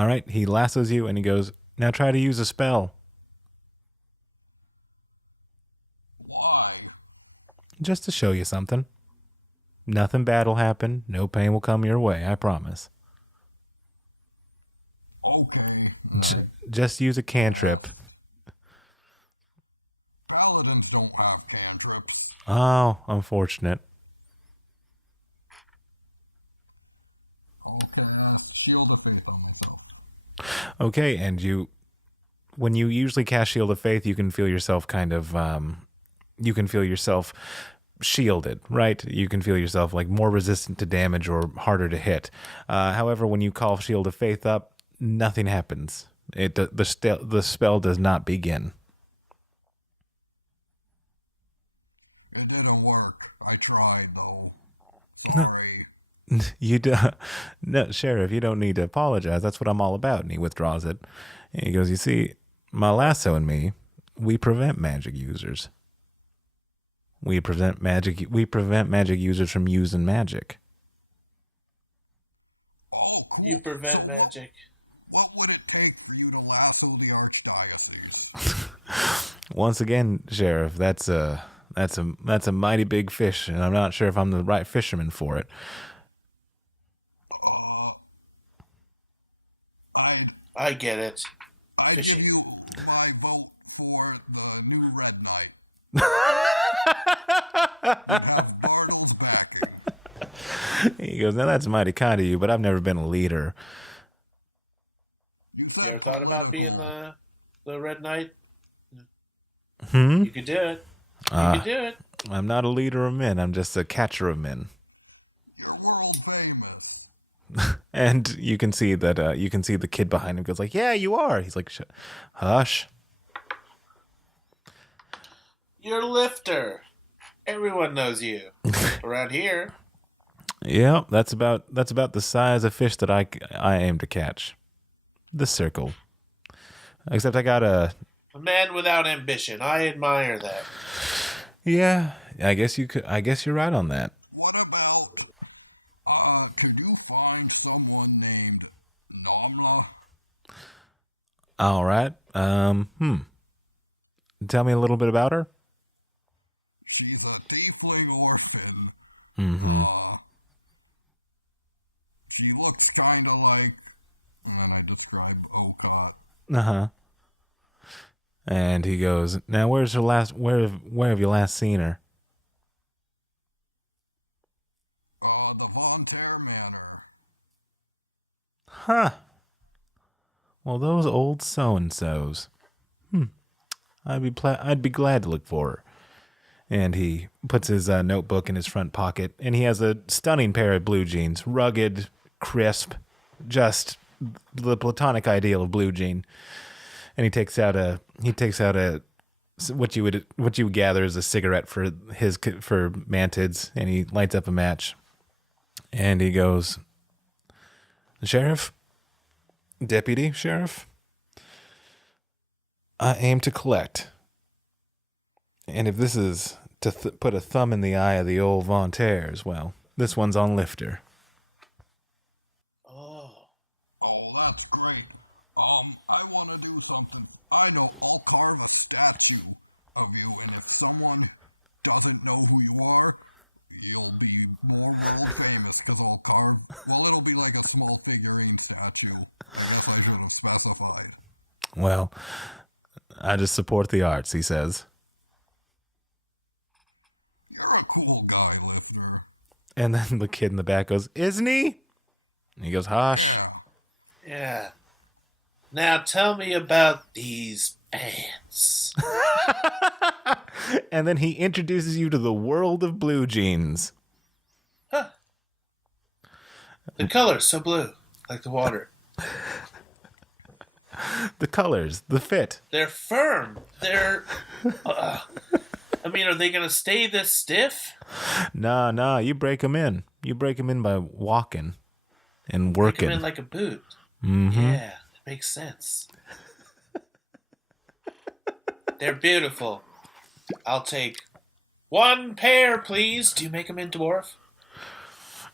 All right. He lassos you, and he goes, now try to use a spell. Just to show you something. Nothing bad will happen. No pain will come your way, I promise. Okay. Just use a cantrip. Paladins don't have cantrips. Oh, unfortunate. Okay, Shield of Faith on myself. Okay, and when you usually cast Shield of Faith, you can feel yourself you can feel yourself shielded, right? You can feel yourself like more resistant to damage or harder to hit. However, when you call Shield of Faith up, nothing happens. The spell does not begin. It didn't work. I tried, though. Sorry. You do, no, Sheriff, you don't need to apologize. That's what I'm all about. And he withdraws it. And he goes, you see, my lasso and me, we prevent magic users. We prevent magic users from using magic. Oh, cool. You prevent magic. What would it take for you to lasso the Archdiocese? Once again, Sheriff, that's a mighty big fish, and I'm not sure if I'm the right fisherman for it. I get it. I'd Fishing. give you my vote for the new Red Knight. Have Bartle's backing. He goes, now that's mighty kind of you, but I've never been a leader. You ever thought about being the Red Knight? Hmm? You could do it. You could do it. I'm not a leader of men. I'm just a catcher of men. You're world famous. And you can see that you can see the kid behind him goes like, yeah, you are. He's like, hush. You're Lyfter. Everyone knows you around here. Yeah, that's about the size of fish that I aim to catch. The circle. Except I got A man without ambition. I admire that. Yeah, I guess you're right on that. What about, could you find someone named Namla? All right. Tell me a little bit about her. She's a tiefling orphan. Mm-hmm. She looks kind of like, and I describe Okaat. Uh-huh. And he goes, now where have you last seen her? The Mantae Manor. Huh. Well, those old so-and-sos. I'd be glad to look for her. And he puts his notebook in his front pocket, and he has a stunning pair of blue jeans, rugged, crisp, just the platonic ideal of blue jean. And he takes out what you would gather is a cigarette for Mantids, and he lights up a match. And he goes, Sheriff, Deputy Sheriff, I aim to collect. And if this is to put a thumb in the eye of the old Vontaires, well, this one's on Lyfter. Oh, that's great. I want to do something. I know, I'll carve a statue of you, and if someone doesn't know who you are, you'll be more famous, because I'll carve, well, it'll be like a small figurine statue, as I would have specified. Well, I just support the arts, he says. You're a cool guy, Lyfter. And then the kid in the back goes, isn't he? And he goes, hush. Yeah. Now tell me about these pants. And then he introduces you to the world of blue jeans. Huh. The color's so blue, like the water. The colors, the fit. They're firm. They're... are they going to stay this stiff? Nah, you break them in. You break them in by walking and Break working. them in like a boot. Mm-hmm. Yeah, it makes sense. They're beautiful. I'll take 1 pair, please. Do you make them in dwarf?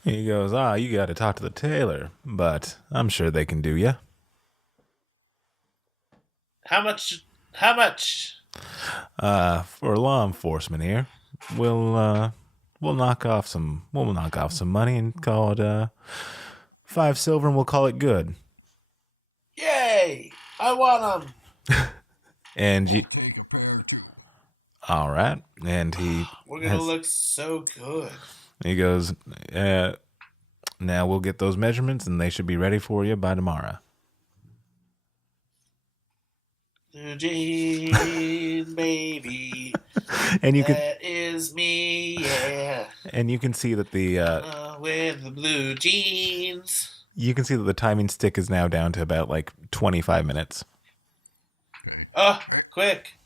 He goes, you got to talk to the tailor, but I'm sure they can do you. How much? For law enforcement here, we'll knock off some money and call it 5 silver, and we'll call it good. Yay! I want them. And you, Take a pair too. all right. And We're gonna look so good. he goes, now we'll get those measurements, and they should be ready for you by tomorrow. Eugene, baby. And you That is me, yeah. and you can see that With the blue jeans. you can see that the timing stick is now down to about like 25 minutes. Oh, quick.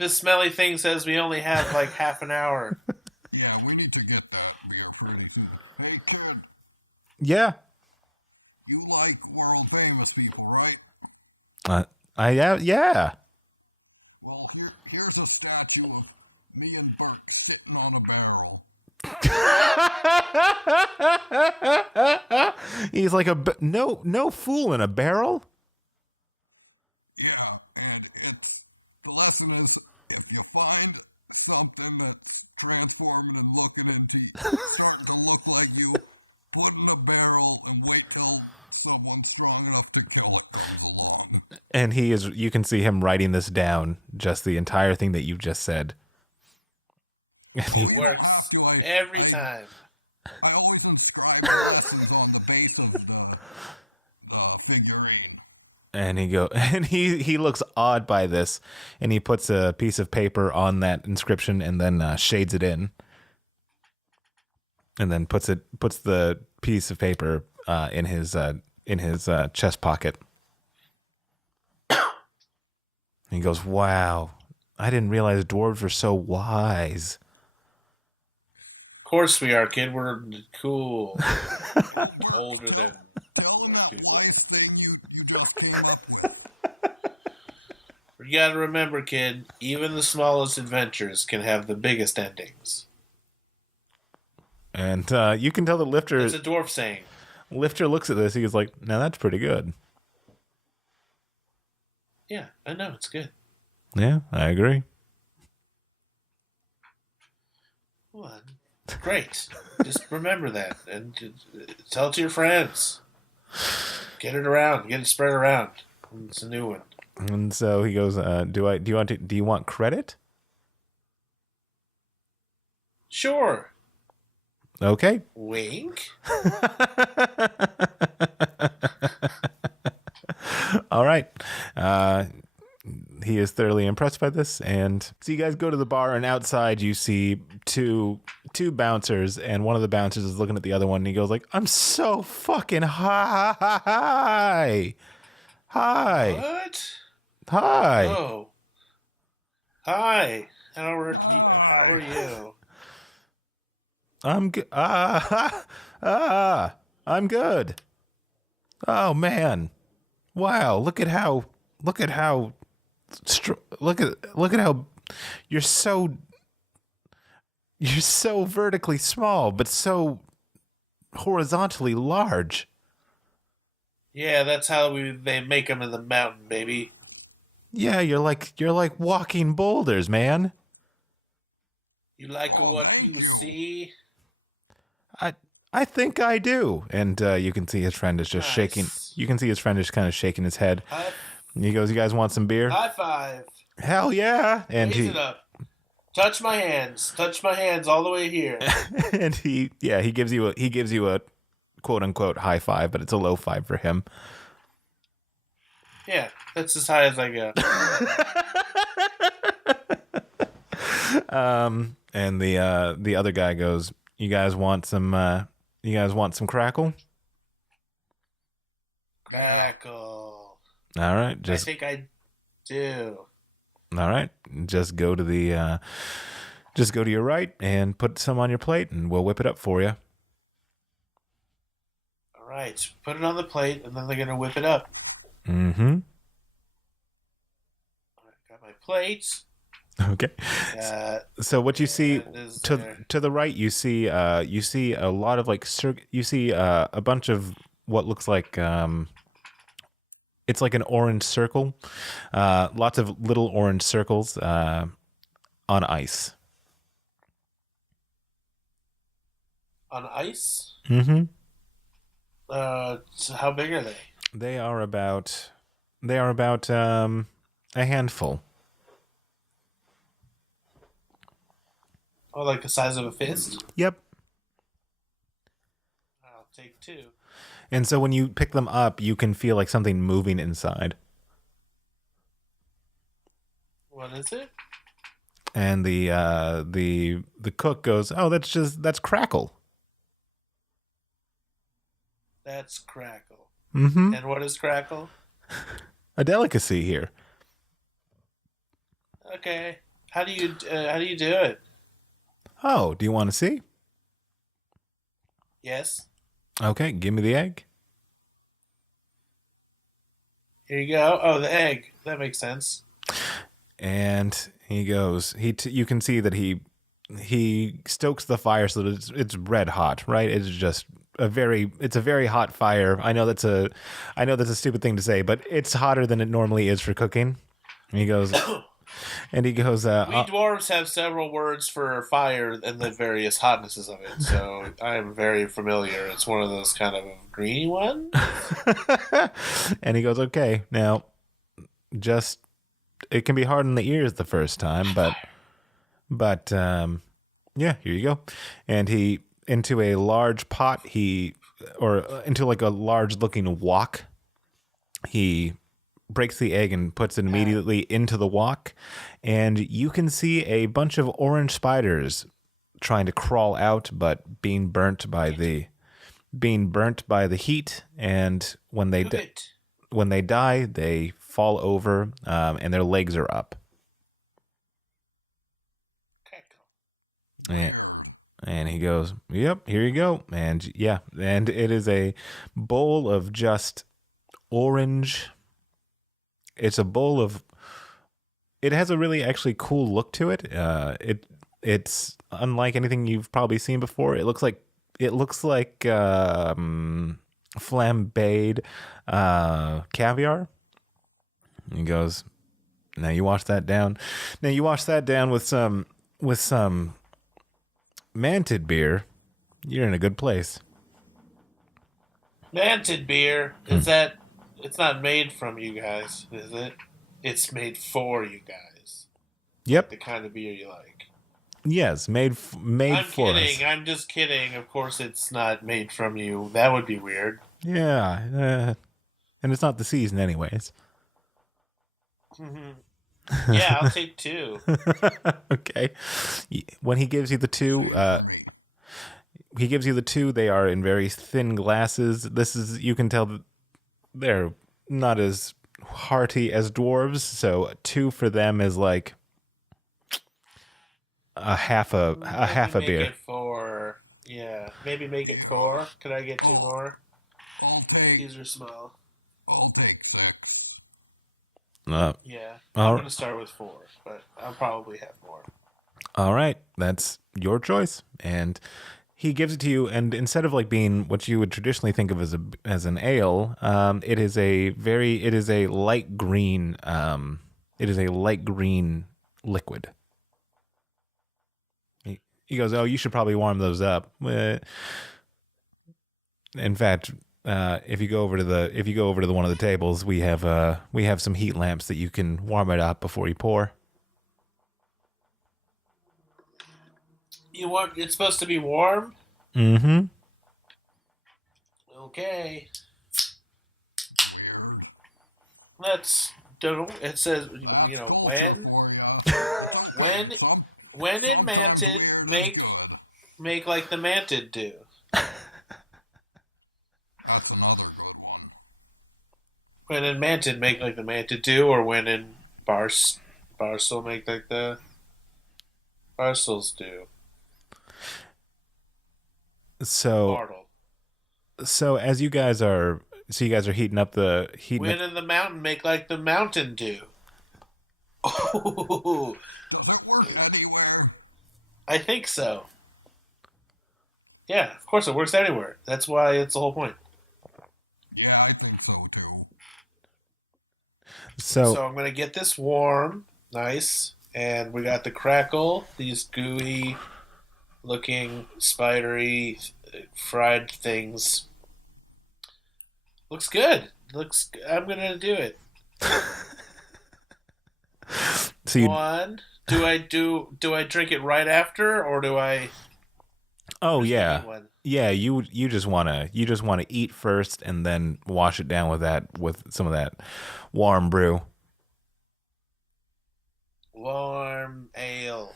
This smelly thing says we only have like half an hour. Yeah, we need to get that beer pretty soon. Hey, kid, Yeah. you like world famous people, right? Yeah. Well, here's a statue of me and Burke sitting on a barrel. He's like no fool in a barrel. Yeah, and the lesson is if you find something that's transforming and looking into starting to look like you, put in a barrel and wait till someone strong enough to kill it comes along. And you can see him writing this down, just the entire thing that you just said. And It works every time. I always inscribe the lessons on the base of the figurine. And he looks awed by this, and he puts a piece of paper on that inscription and then shades it in, and then puts the piece of paper in his chest pocket. And he goes, "Wow, I didn't realize dwarves were so wise." Of course we are, kid. We're cool. Older than Tell them most that people. wise thing you just came up with. You gotta remember, kid, even the smallest adventures can have the biggest endings. And you can tell that It's a dwarf saying. Lyfter looks at this. He's like, "Now that's pretty good." Yeah, I know, it's good. Yeah, I agree. Well, great. Just remember that and tell it to your friends. Get it around. Get it spread around. It's a new one. And so he goes, do you want credit? Sure. Okay. Wink. All right. He is thoroughly impressed by this, and so you guys go to the bar, and outside you see two bouncers, and one of the bouncers is looking at the other one, and he goes like, "I'm so fucking high. Hi. What? Hi. Oh. Hi. How are you? I'm good. I'm good. Oh man. Wow, look at how you're so vertically small but so horizontally large. Yeah, that's how they make them in the mountain, baby. Yeah, you're like walking boulders, man. You like what you see? I think I do. And you can see his friend is just shaking. You can see his friend is kind of shaking his head. And he goes, "You guys want some beer?" High five. Hell yeah! And Raise it up. Touch my hands. Touch my hands all the way here. and he gives you a quote unquote high five, but it's a low five for him. Yeah, that's as high as I go. And the other guy goes, "You guys want some crackle?" Crackle. All right, I think I do. All right, just go to your right and put some on your plate, and we'll whip it up for you. All right, put it on the plate, and then they're gonna whip it up. Mm-hmm. All right, got my plates. Okay. So what you see there. to the right, you see a lot of like you see a bunch of what looks like it's like an orange circle, lots of little orange circles on ice. On ice? Mm-hmm. So how big are they? They are about a handful. Oh, like the size of a fist? Yep. I'll take 2. And so when you pick them up, you can feel like something moving inside. What is it? And the cook goes, "Oh, that's crackle." That's crackle. Mm-hmm. And what is crackle? A delicacy here. Okay. How do you do it? Oh, do you want to see? Yes. Okay, give me the egg. Here you go. Oh, the egg. That makes sense. And he goes. You can see that he stokes the fire so that it's red hot. Right? It's just a very hot fire. I know that's a stupid thing to say, but it's hotter than it normally is for cooking. And he goes. We dwarves have several words for fire and the various hotnesses of it, so I'm very familiar. It's one of those kind of greeny ones. And he goes, "Okay, now, just it can be hard in the ears the first time, but yeah, here you go." And he into a large pot, into like a large looking wok, he breaks the egg and puts it immediately into the wok, and you can see a bunch of orange spiders trying to crawl out, but being burnt by the heat. And when they die, they fall over, and their legs are up. And he goes, "Yep, here you go." And yeah, and it is a bowl of just orange. It's a bowl of. It has a really actually cool look to it. It's unlike anything you've probably seen before. It looks like flambéed caviar. He goes, "Now you wash that down. Now you wash that down with some Mantae beer. You're in a good place." Mantae beer? Is that... It's not made from you guys, is it? It's made for you guys. Yep. The kind of beer you like. Yes, made I'm for kidding. us. I'm just kidding. Of course it's not made from you. That would be weird. Yeah, and it's not the season anyways. Yeah, I'll take 2. Okay. When he gives you the 2, they are in very thin glasses. You can tell that they're not as hearty as dwarves, so 2 for them is like a half a beer. Make it 4. Yeah, maybe make it 4. Could I get 2 more? These are small. I'll take 6. Yeah, I'm going to start with 4, but I'll probably have more. All right, that's your choice. And he gives it to you, and instead of like being what you would traditionally think of as an ale, it is a light green. It is a light green liquid. He goes, "Oh, you should probably warm those up." In fact, if you go over to one of the tables, we have some heat lamps that you can warm it up before you pour. It's supposed to be warm? Mm-hmm. Okay. Let's do. It says, when in Mantae, make like the Mantae do. That's another good one. When in Mantae, make like the Mantae do, or when in Barcel, make like the Barcels do. So as you guys are heating up when in the mountain, make like the mountain do. Oh, does it work anywhere? I think so. Yeah, of course it works anywhere. That's why it's the whole point. Yeah, I think so too. So I'm gonna get this warm, nice, and we got the crackle, these gooey looking spidery fried things. Looks good. I'm gonna do it. So you, One. Do I drink it right after, or do I? oh yeah, Eat one? yeah. You just wanna eat first, and then wash it down with some of that warm brew. Warm ale.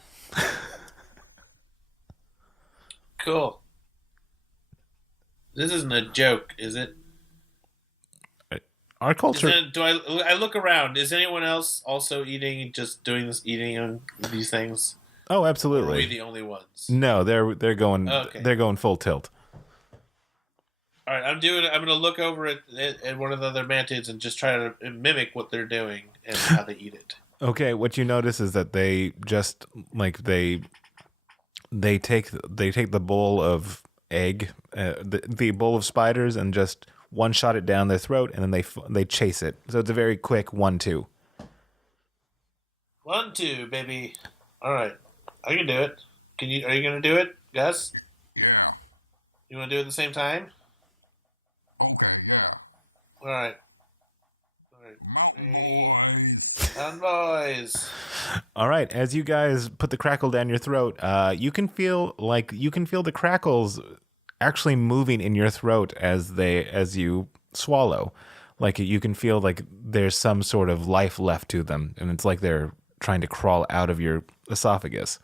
Cool. This isn't a joke, is it? Our culture. I look around? Is anyone else also eating eating these things? Oh, Or are absolutely. we the only ones? No, they're going Okay. they're going full tilt. All right, I'm gonna look over at one of the other mantids and just try to mimic what they're doing and how they eat it. Okay, what you notice is that they just like they take the bowl of egg, the bowl of spiders, and just one shot it down their throat, and then they chase it. So it's a very quick 1-2. 1, 2, baby. All right, I can do it. Are you gonna do it, Gus? Yeah. You want to do it at the same time? Okay, yeah. All right. Mountain boys. Mountain boys. All right, as you guys put the crackle down your throat, you can feel the crackles actually moving in your throat as you swallow. Like you can feel like there's some sort of life left to them, and it's like they're trying to crawl out of your esophagus.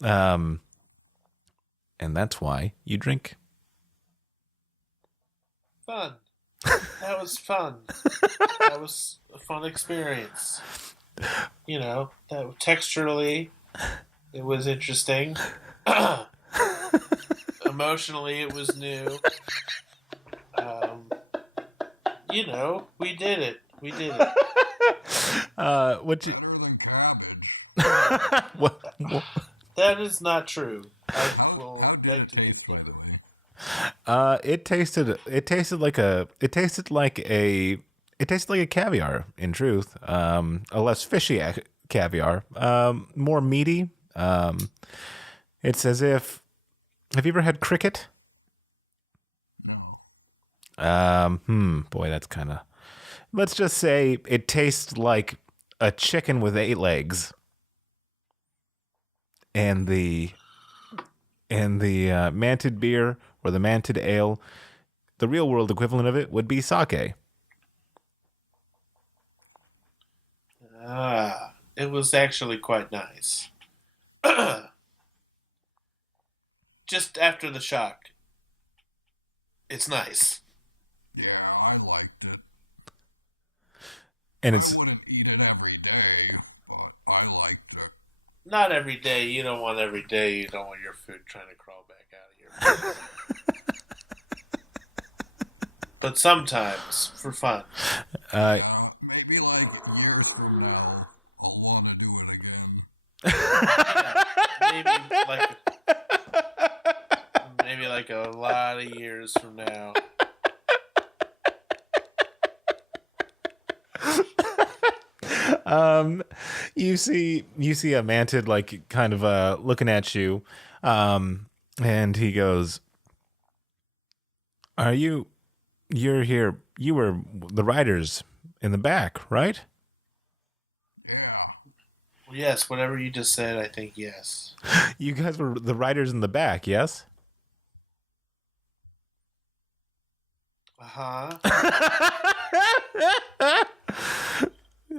And that's why you drink. Fun. That was fun. That was a fun experience. You know, that texturally, it was interesting. Emotionally, it was new. You know, we did it. We did it. What you? Better than cabbage. What? That is not true. I will How did beg it to taste, by differ. the way? It tasted like a caviar. In truth, a less fishy caviar, more meaty. It's as if. Have you ever had cricket? No. Boy, that's kind of. Let's just say it tastes like a chicken with 8 legs. And the mantid beer or the mantid ale, the real world equivalent of it would be sake. It was actually quite nice. Just after the shock. It's nice. Yeah, I liked it. And I it's wouldn't eat it every day, but I liked it. Not every day. You don't want every day. You don't want your food trying to crawl back out of your mouth. But sometimes, for fun. Maybe like years from now, I'll want to do it again. Maybe like a lot of years from now. you see a mantid like kind of looking at you, and he goes, you're here, you were the riders in the back, right? Yeah. Yes, whatever you just said, I think yes. You guys were the riders in the back, yes? Uh-huh.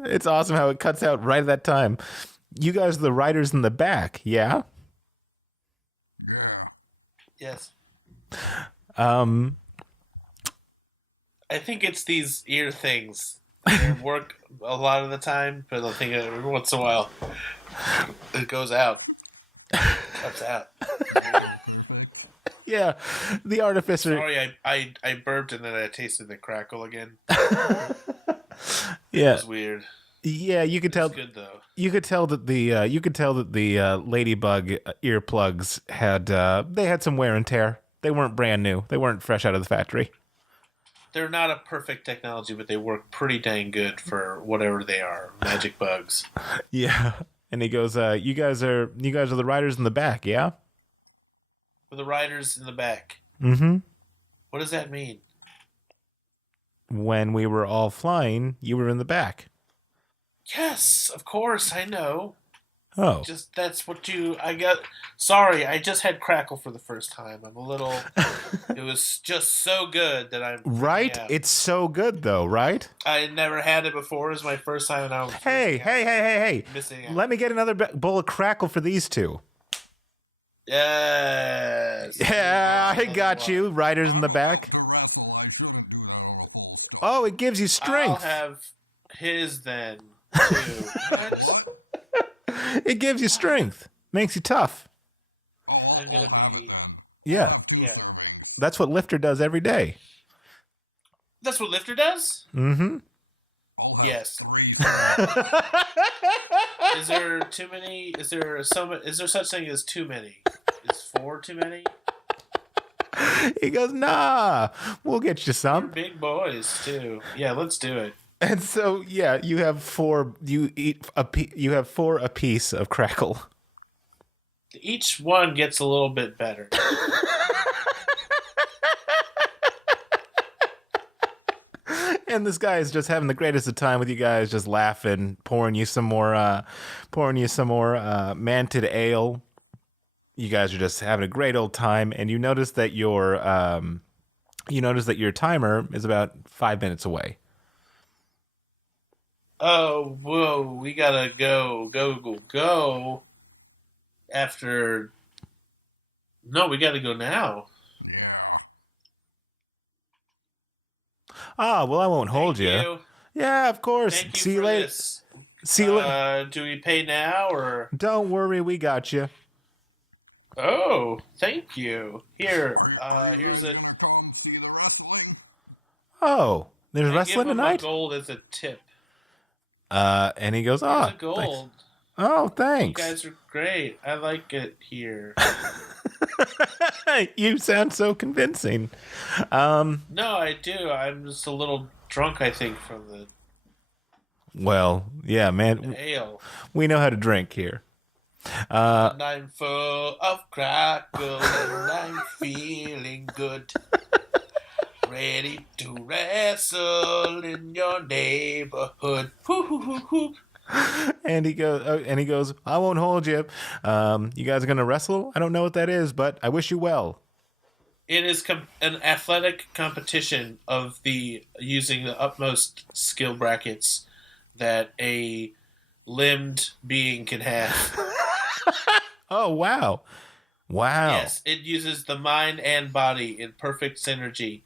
It's awesome how it cuts out right at that time. You guys are the riders in the back, yeah? Yeah. Yes. Um, I think it's these ear things. They work a lot of the time, but I think every once in a while it goes out. Cuts out. yeah, the artificer. Sorry, I burped and then I tasted the crackle again. Yeah, It was weird. yeah. You could It's tell. good though. You could tell that the ladybug earplugs had they had some wear and tear. They weren't brand new. They weren't fresh out of the factory. They're not a perfect technology, but they work pretty dang good for whatever they are. Magic bugs. Yeah. And he goes, "You guys are the riders in the back, yeah?" with the riders in the back. Mm-hmm. What does that mean? When we were all flying, you were in the back. Yes, of course, I know. Oh. Just that's what I got. Sorry, I just had Crackle for the first time. I'm a little. It was just so good that I'm. Right? Yeah. It's so good, though, right? I never had it before. It was my first time, and I was. Hey. Missing out. Let me get another bowl of Crackle for these two. Yes. Yeah, I got you. Riders in the back. To wrestle, I shouldn't do that on a full stop. Oh, it gives you I'll strength. have his then too. What? It gives you strength. Makes you tough. Oh, I'm gonna I'll have be- it then. Yeah. Have 2 Yeah. servings. That's what Lyfter does every day. That's what Lyfter does. Mm-hmm. I'll have Yes. 3 servings. Is there too many? Is there such thing as too many? Is 4 too many? He goes, nah, we'll get you We're some. big boys too. Yeah, let's do it. And so, yeah, you have 4. You have 4 apiece of Crackle. Each one gets a little bit better. And this guy is just having the greatest of time with you guys, just laughing, pouring you some more Mantae ale. You guys are just having a great old time, and you notice that your timer is about 5 minutes away. Oh, whoa, we gotta go. After. No, we gotta go now. Yeah. Ah, well, I won't hold Thank you. Yeah, of course. Thank you See you for later. this. See you later. Do we pay now or? Don't worry, we got you. Oh, thank you. Here, Are you here's guys a. gonna come see the wrestling? Oh, there's I wrestling give him tonight. a gold as a tip. And he goes, Here's "Oh, a gold. oh, You thanks. guys are great. I like it here. You sound so convincing." No, I do. I'm just a little drunk, I think, from the Well, yeah, man, ale. we know how to drink here. And I'm full of crackle and I'm feeling good. Ready to wrestle in your neighborhood. Hoo, hoo, hoo, hoo. And he goes, "I won't hold you. You guys are gonna wrestle? I don't know what that is, but I wish you well." It is an athletic competition of using the utmost skill brackets that a limbed being can have. Oh, wow. Yes, it uses the mind and body in perfect synergy,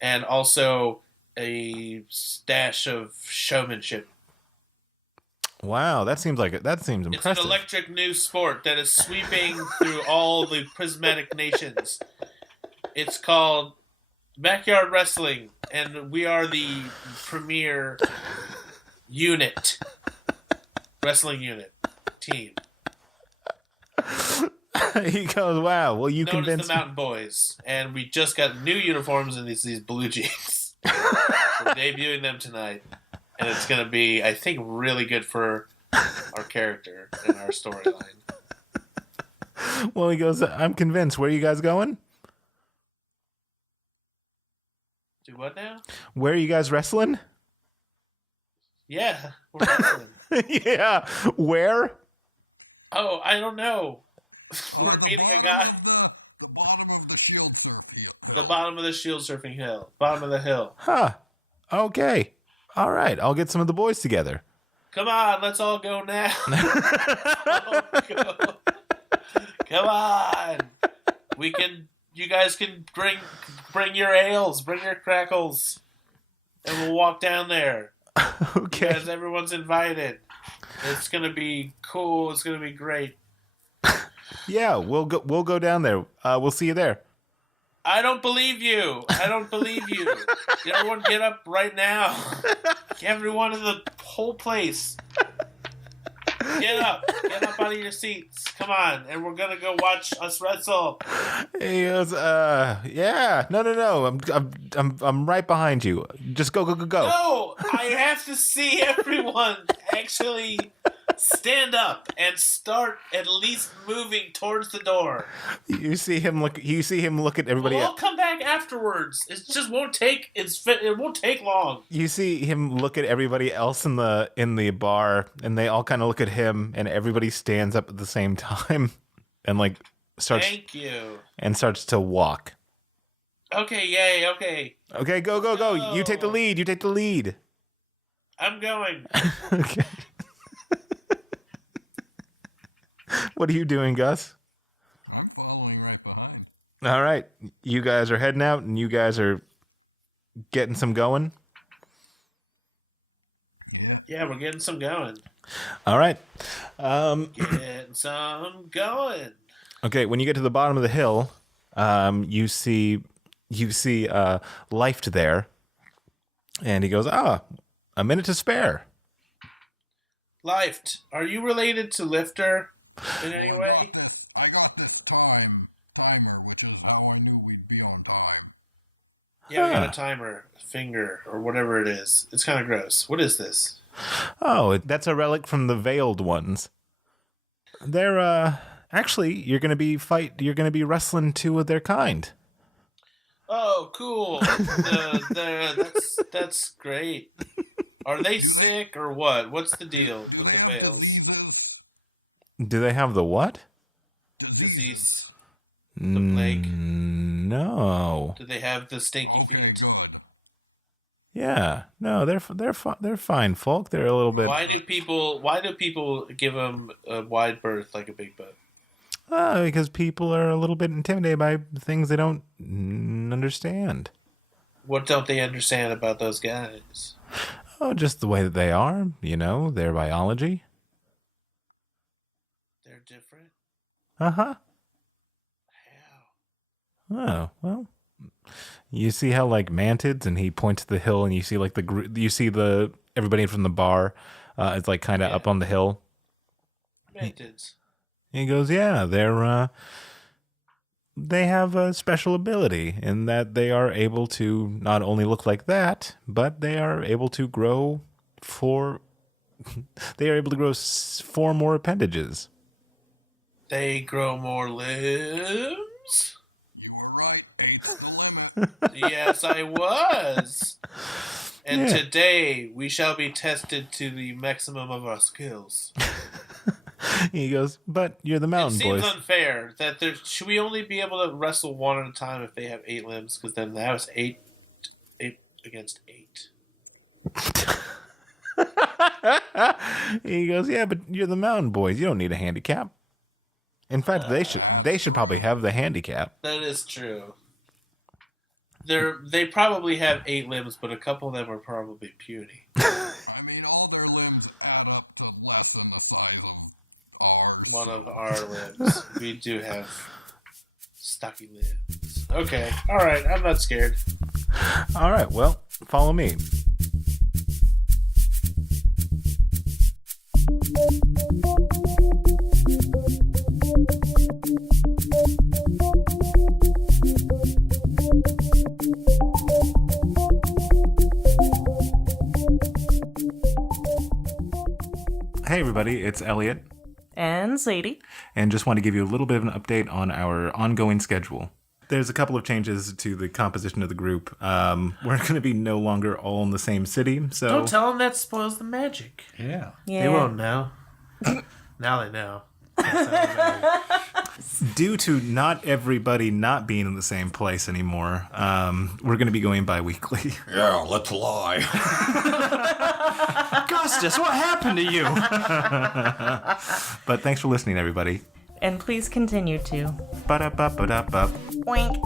and also a stash of showmanship. Wow, that seems It's impressive. an electric new sport that is sweeping through all the prismatic nations. It's called Backyard Wrestling, and we are the premier wrestling unit team. He goes, "Wow, well, you Known as convinced the me." Mountain Boys, and we just got new uniforms in these blue jeans. We're debuting them tonight, and it's going to be, I think, really good for our character and our storyline. Well, he goes, "I'm convinced. Where are you guys going? Do what now? Where are you guys wrestling?" Yeah, we're wrestling. Yeah, where? Oh, I don't know. We're The meeting a bottom guy. of the bottom of the shield surf hill. The bottom of the shield surfing hill. Bottom of the hill. Huh. Okay. All right. I'll get some of the boys together. Come on, let's all go now. Go. Come on. You guys can bring your ales, bring your crackles, and we'll walk down there. Okay. Because everyone's invited. It's gonna be cool. It's gonna be great. Yeah, we'll go down there. We'll see you there. I don't believe you. Everyone get up right now. Everyone in the whole place. Get up out of your seats. Come on, and we're gonna go watch us wrestle. He goes, yeah, no. I'm right behind you. Just go. No, I have to see everyone actually stand up and start at least moving towards the door. You see him look at everybody We'll all else. come back afterwards. It just won't take. It won't take long. You see him look at everybody else in the bar, and they all kind of look at him, and everybody stands up at the same time, and like starts. Thank you. And starts to walk. Okay, yay. Okay, Okay, go. You take the lead. I'm going. Okay. What are you doing, Gus? I'm following right behind. All right. You guys are heading out, and you guys are getting some going. Yeah, we're getting some going. All right. Getting some going. Okay, when you get to the bottom of the hill, you see Lyfter there, and he goes, a minute to spare. Lyfter, are you related to Lyfter in any way? I got this timer, which is how I knew we'd be on time. Yeah, I got a timer, finger, or whatever it is. It's kind of gross. What is this? Oh, that's a relic from the Veiled Ones. They're, actually, you're gonna be wrestling two of their kind. Oh, cool. That's great. Are they sick or what? What's the deal with the veils? Diseases? Do they have the what? Disease. The plague. No. Do they have the stinky Okay, feet? good. Yeah. No, they're fine folk. They're a little bit. Why do people give them a wide berth like a big boat? Because people are a little bit intimidated by things they don't understand. What don't they understand about those guys? Oh, just the way that they are, their biology. They're different. Uh-huh. How? Oh, well. You see how like Mantids, and he points to the hill, and you see like everybody from the bar is like kind of up on the hill. Mantids. He goes, yeah, they have a special ability in that they are able to not only look like that, but they are able to grow four more appendages. They grow more limbs? You were right. 8's the limit. Yes, I was. And Yeah. today we shall be tested to the maximum of our skills. He goes, but you're the It mountain seems boys. unfair that should we only be able to wrestle one at a time if they have 8 limbs? Because then that was 8 against 8. He goes, yeah, but you're the mountain boys. You don't need a handicap. In fact, they should probably have the handicap. That is true. They probably have 8 limbs, but a couple of them are probably puny. I mean, all their limbs add up to less than the size of ours. One of our limbs. We do have stocky limbs. Okay, alright, I'm not scared. All right, well, follow me. Hey everybody, it's Elliot, And Sadie. and just want to give you a little bit of an update on our ongoing schedule. There's a couple of changes to the composition of the group. We're going to be no longer all in the same city, so... Don't tell them that spoils the magic. Yeah. They won't know. Now they know. Due to not everybody not being in the same place anymore, we're going to be going bi-weekly. Yeah, let's lie. Augustus, what happened to you? But thanks for listening, everybody. And please continue to. Ba-da-ba-ba-da-ba. Wink.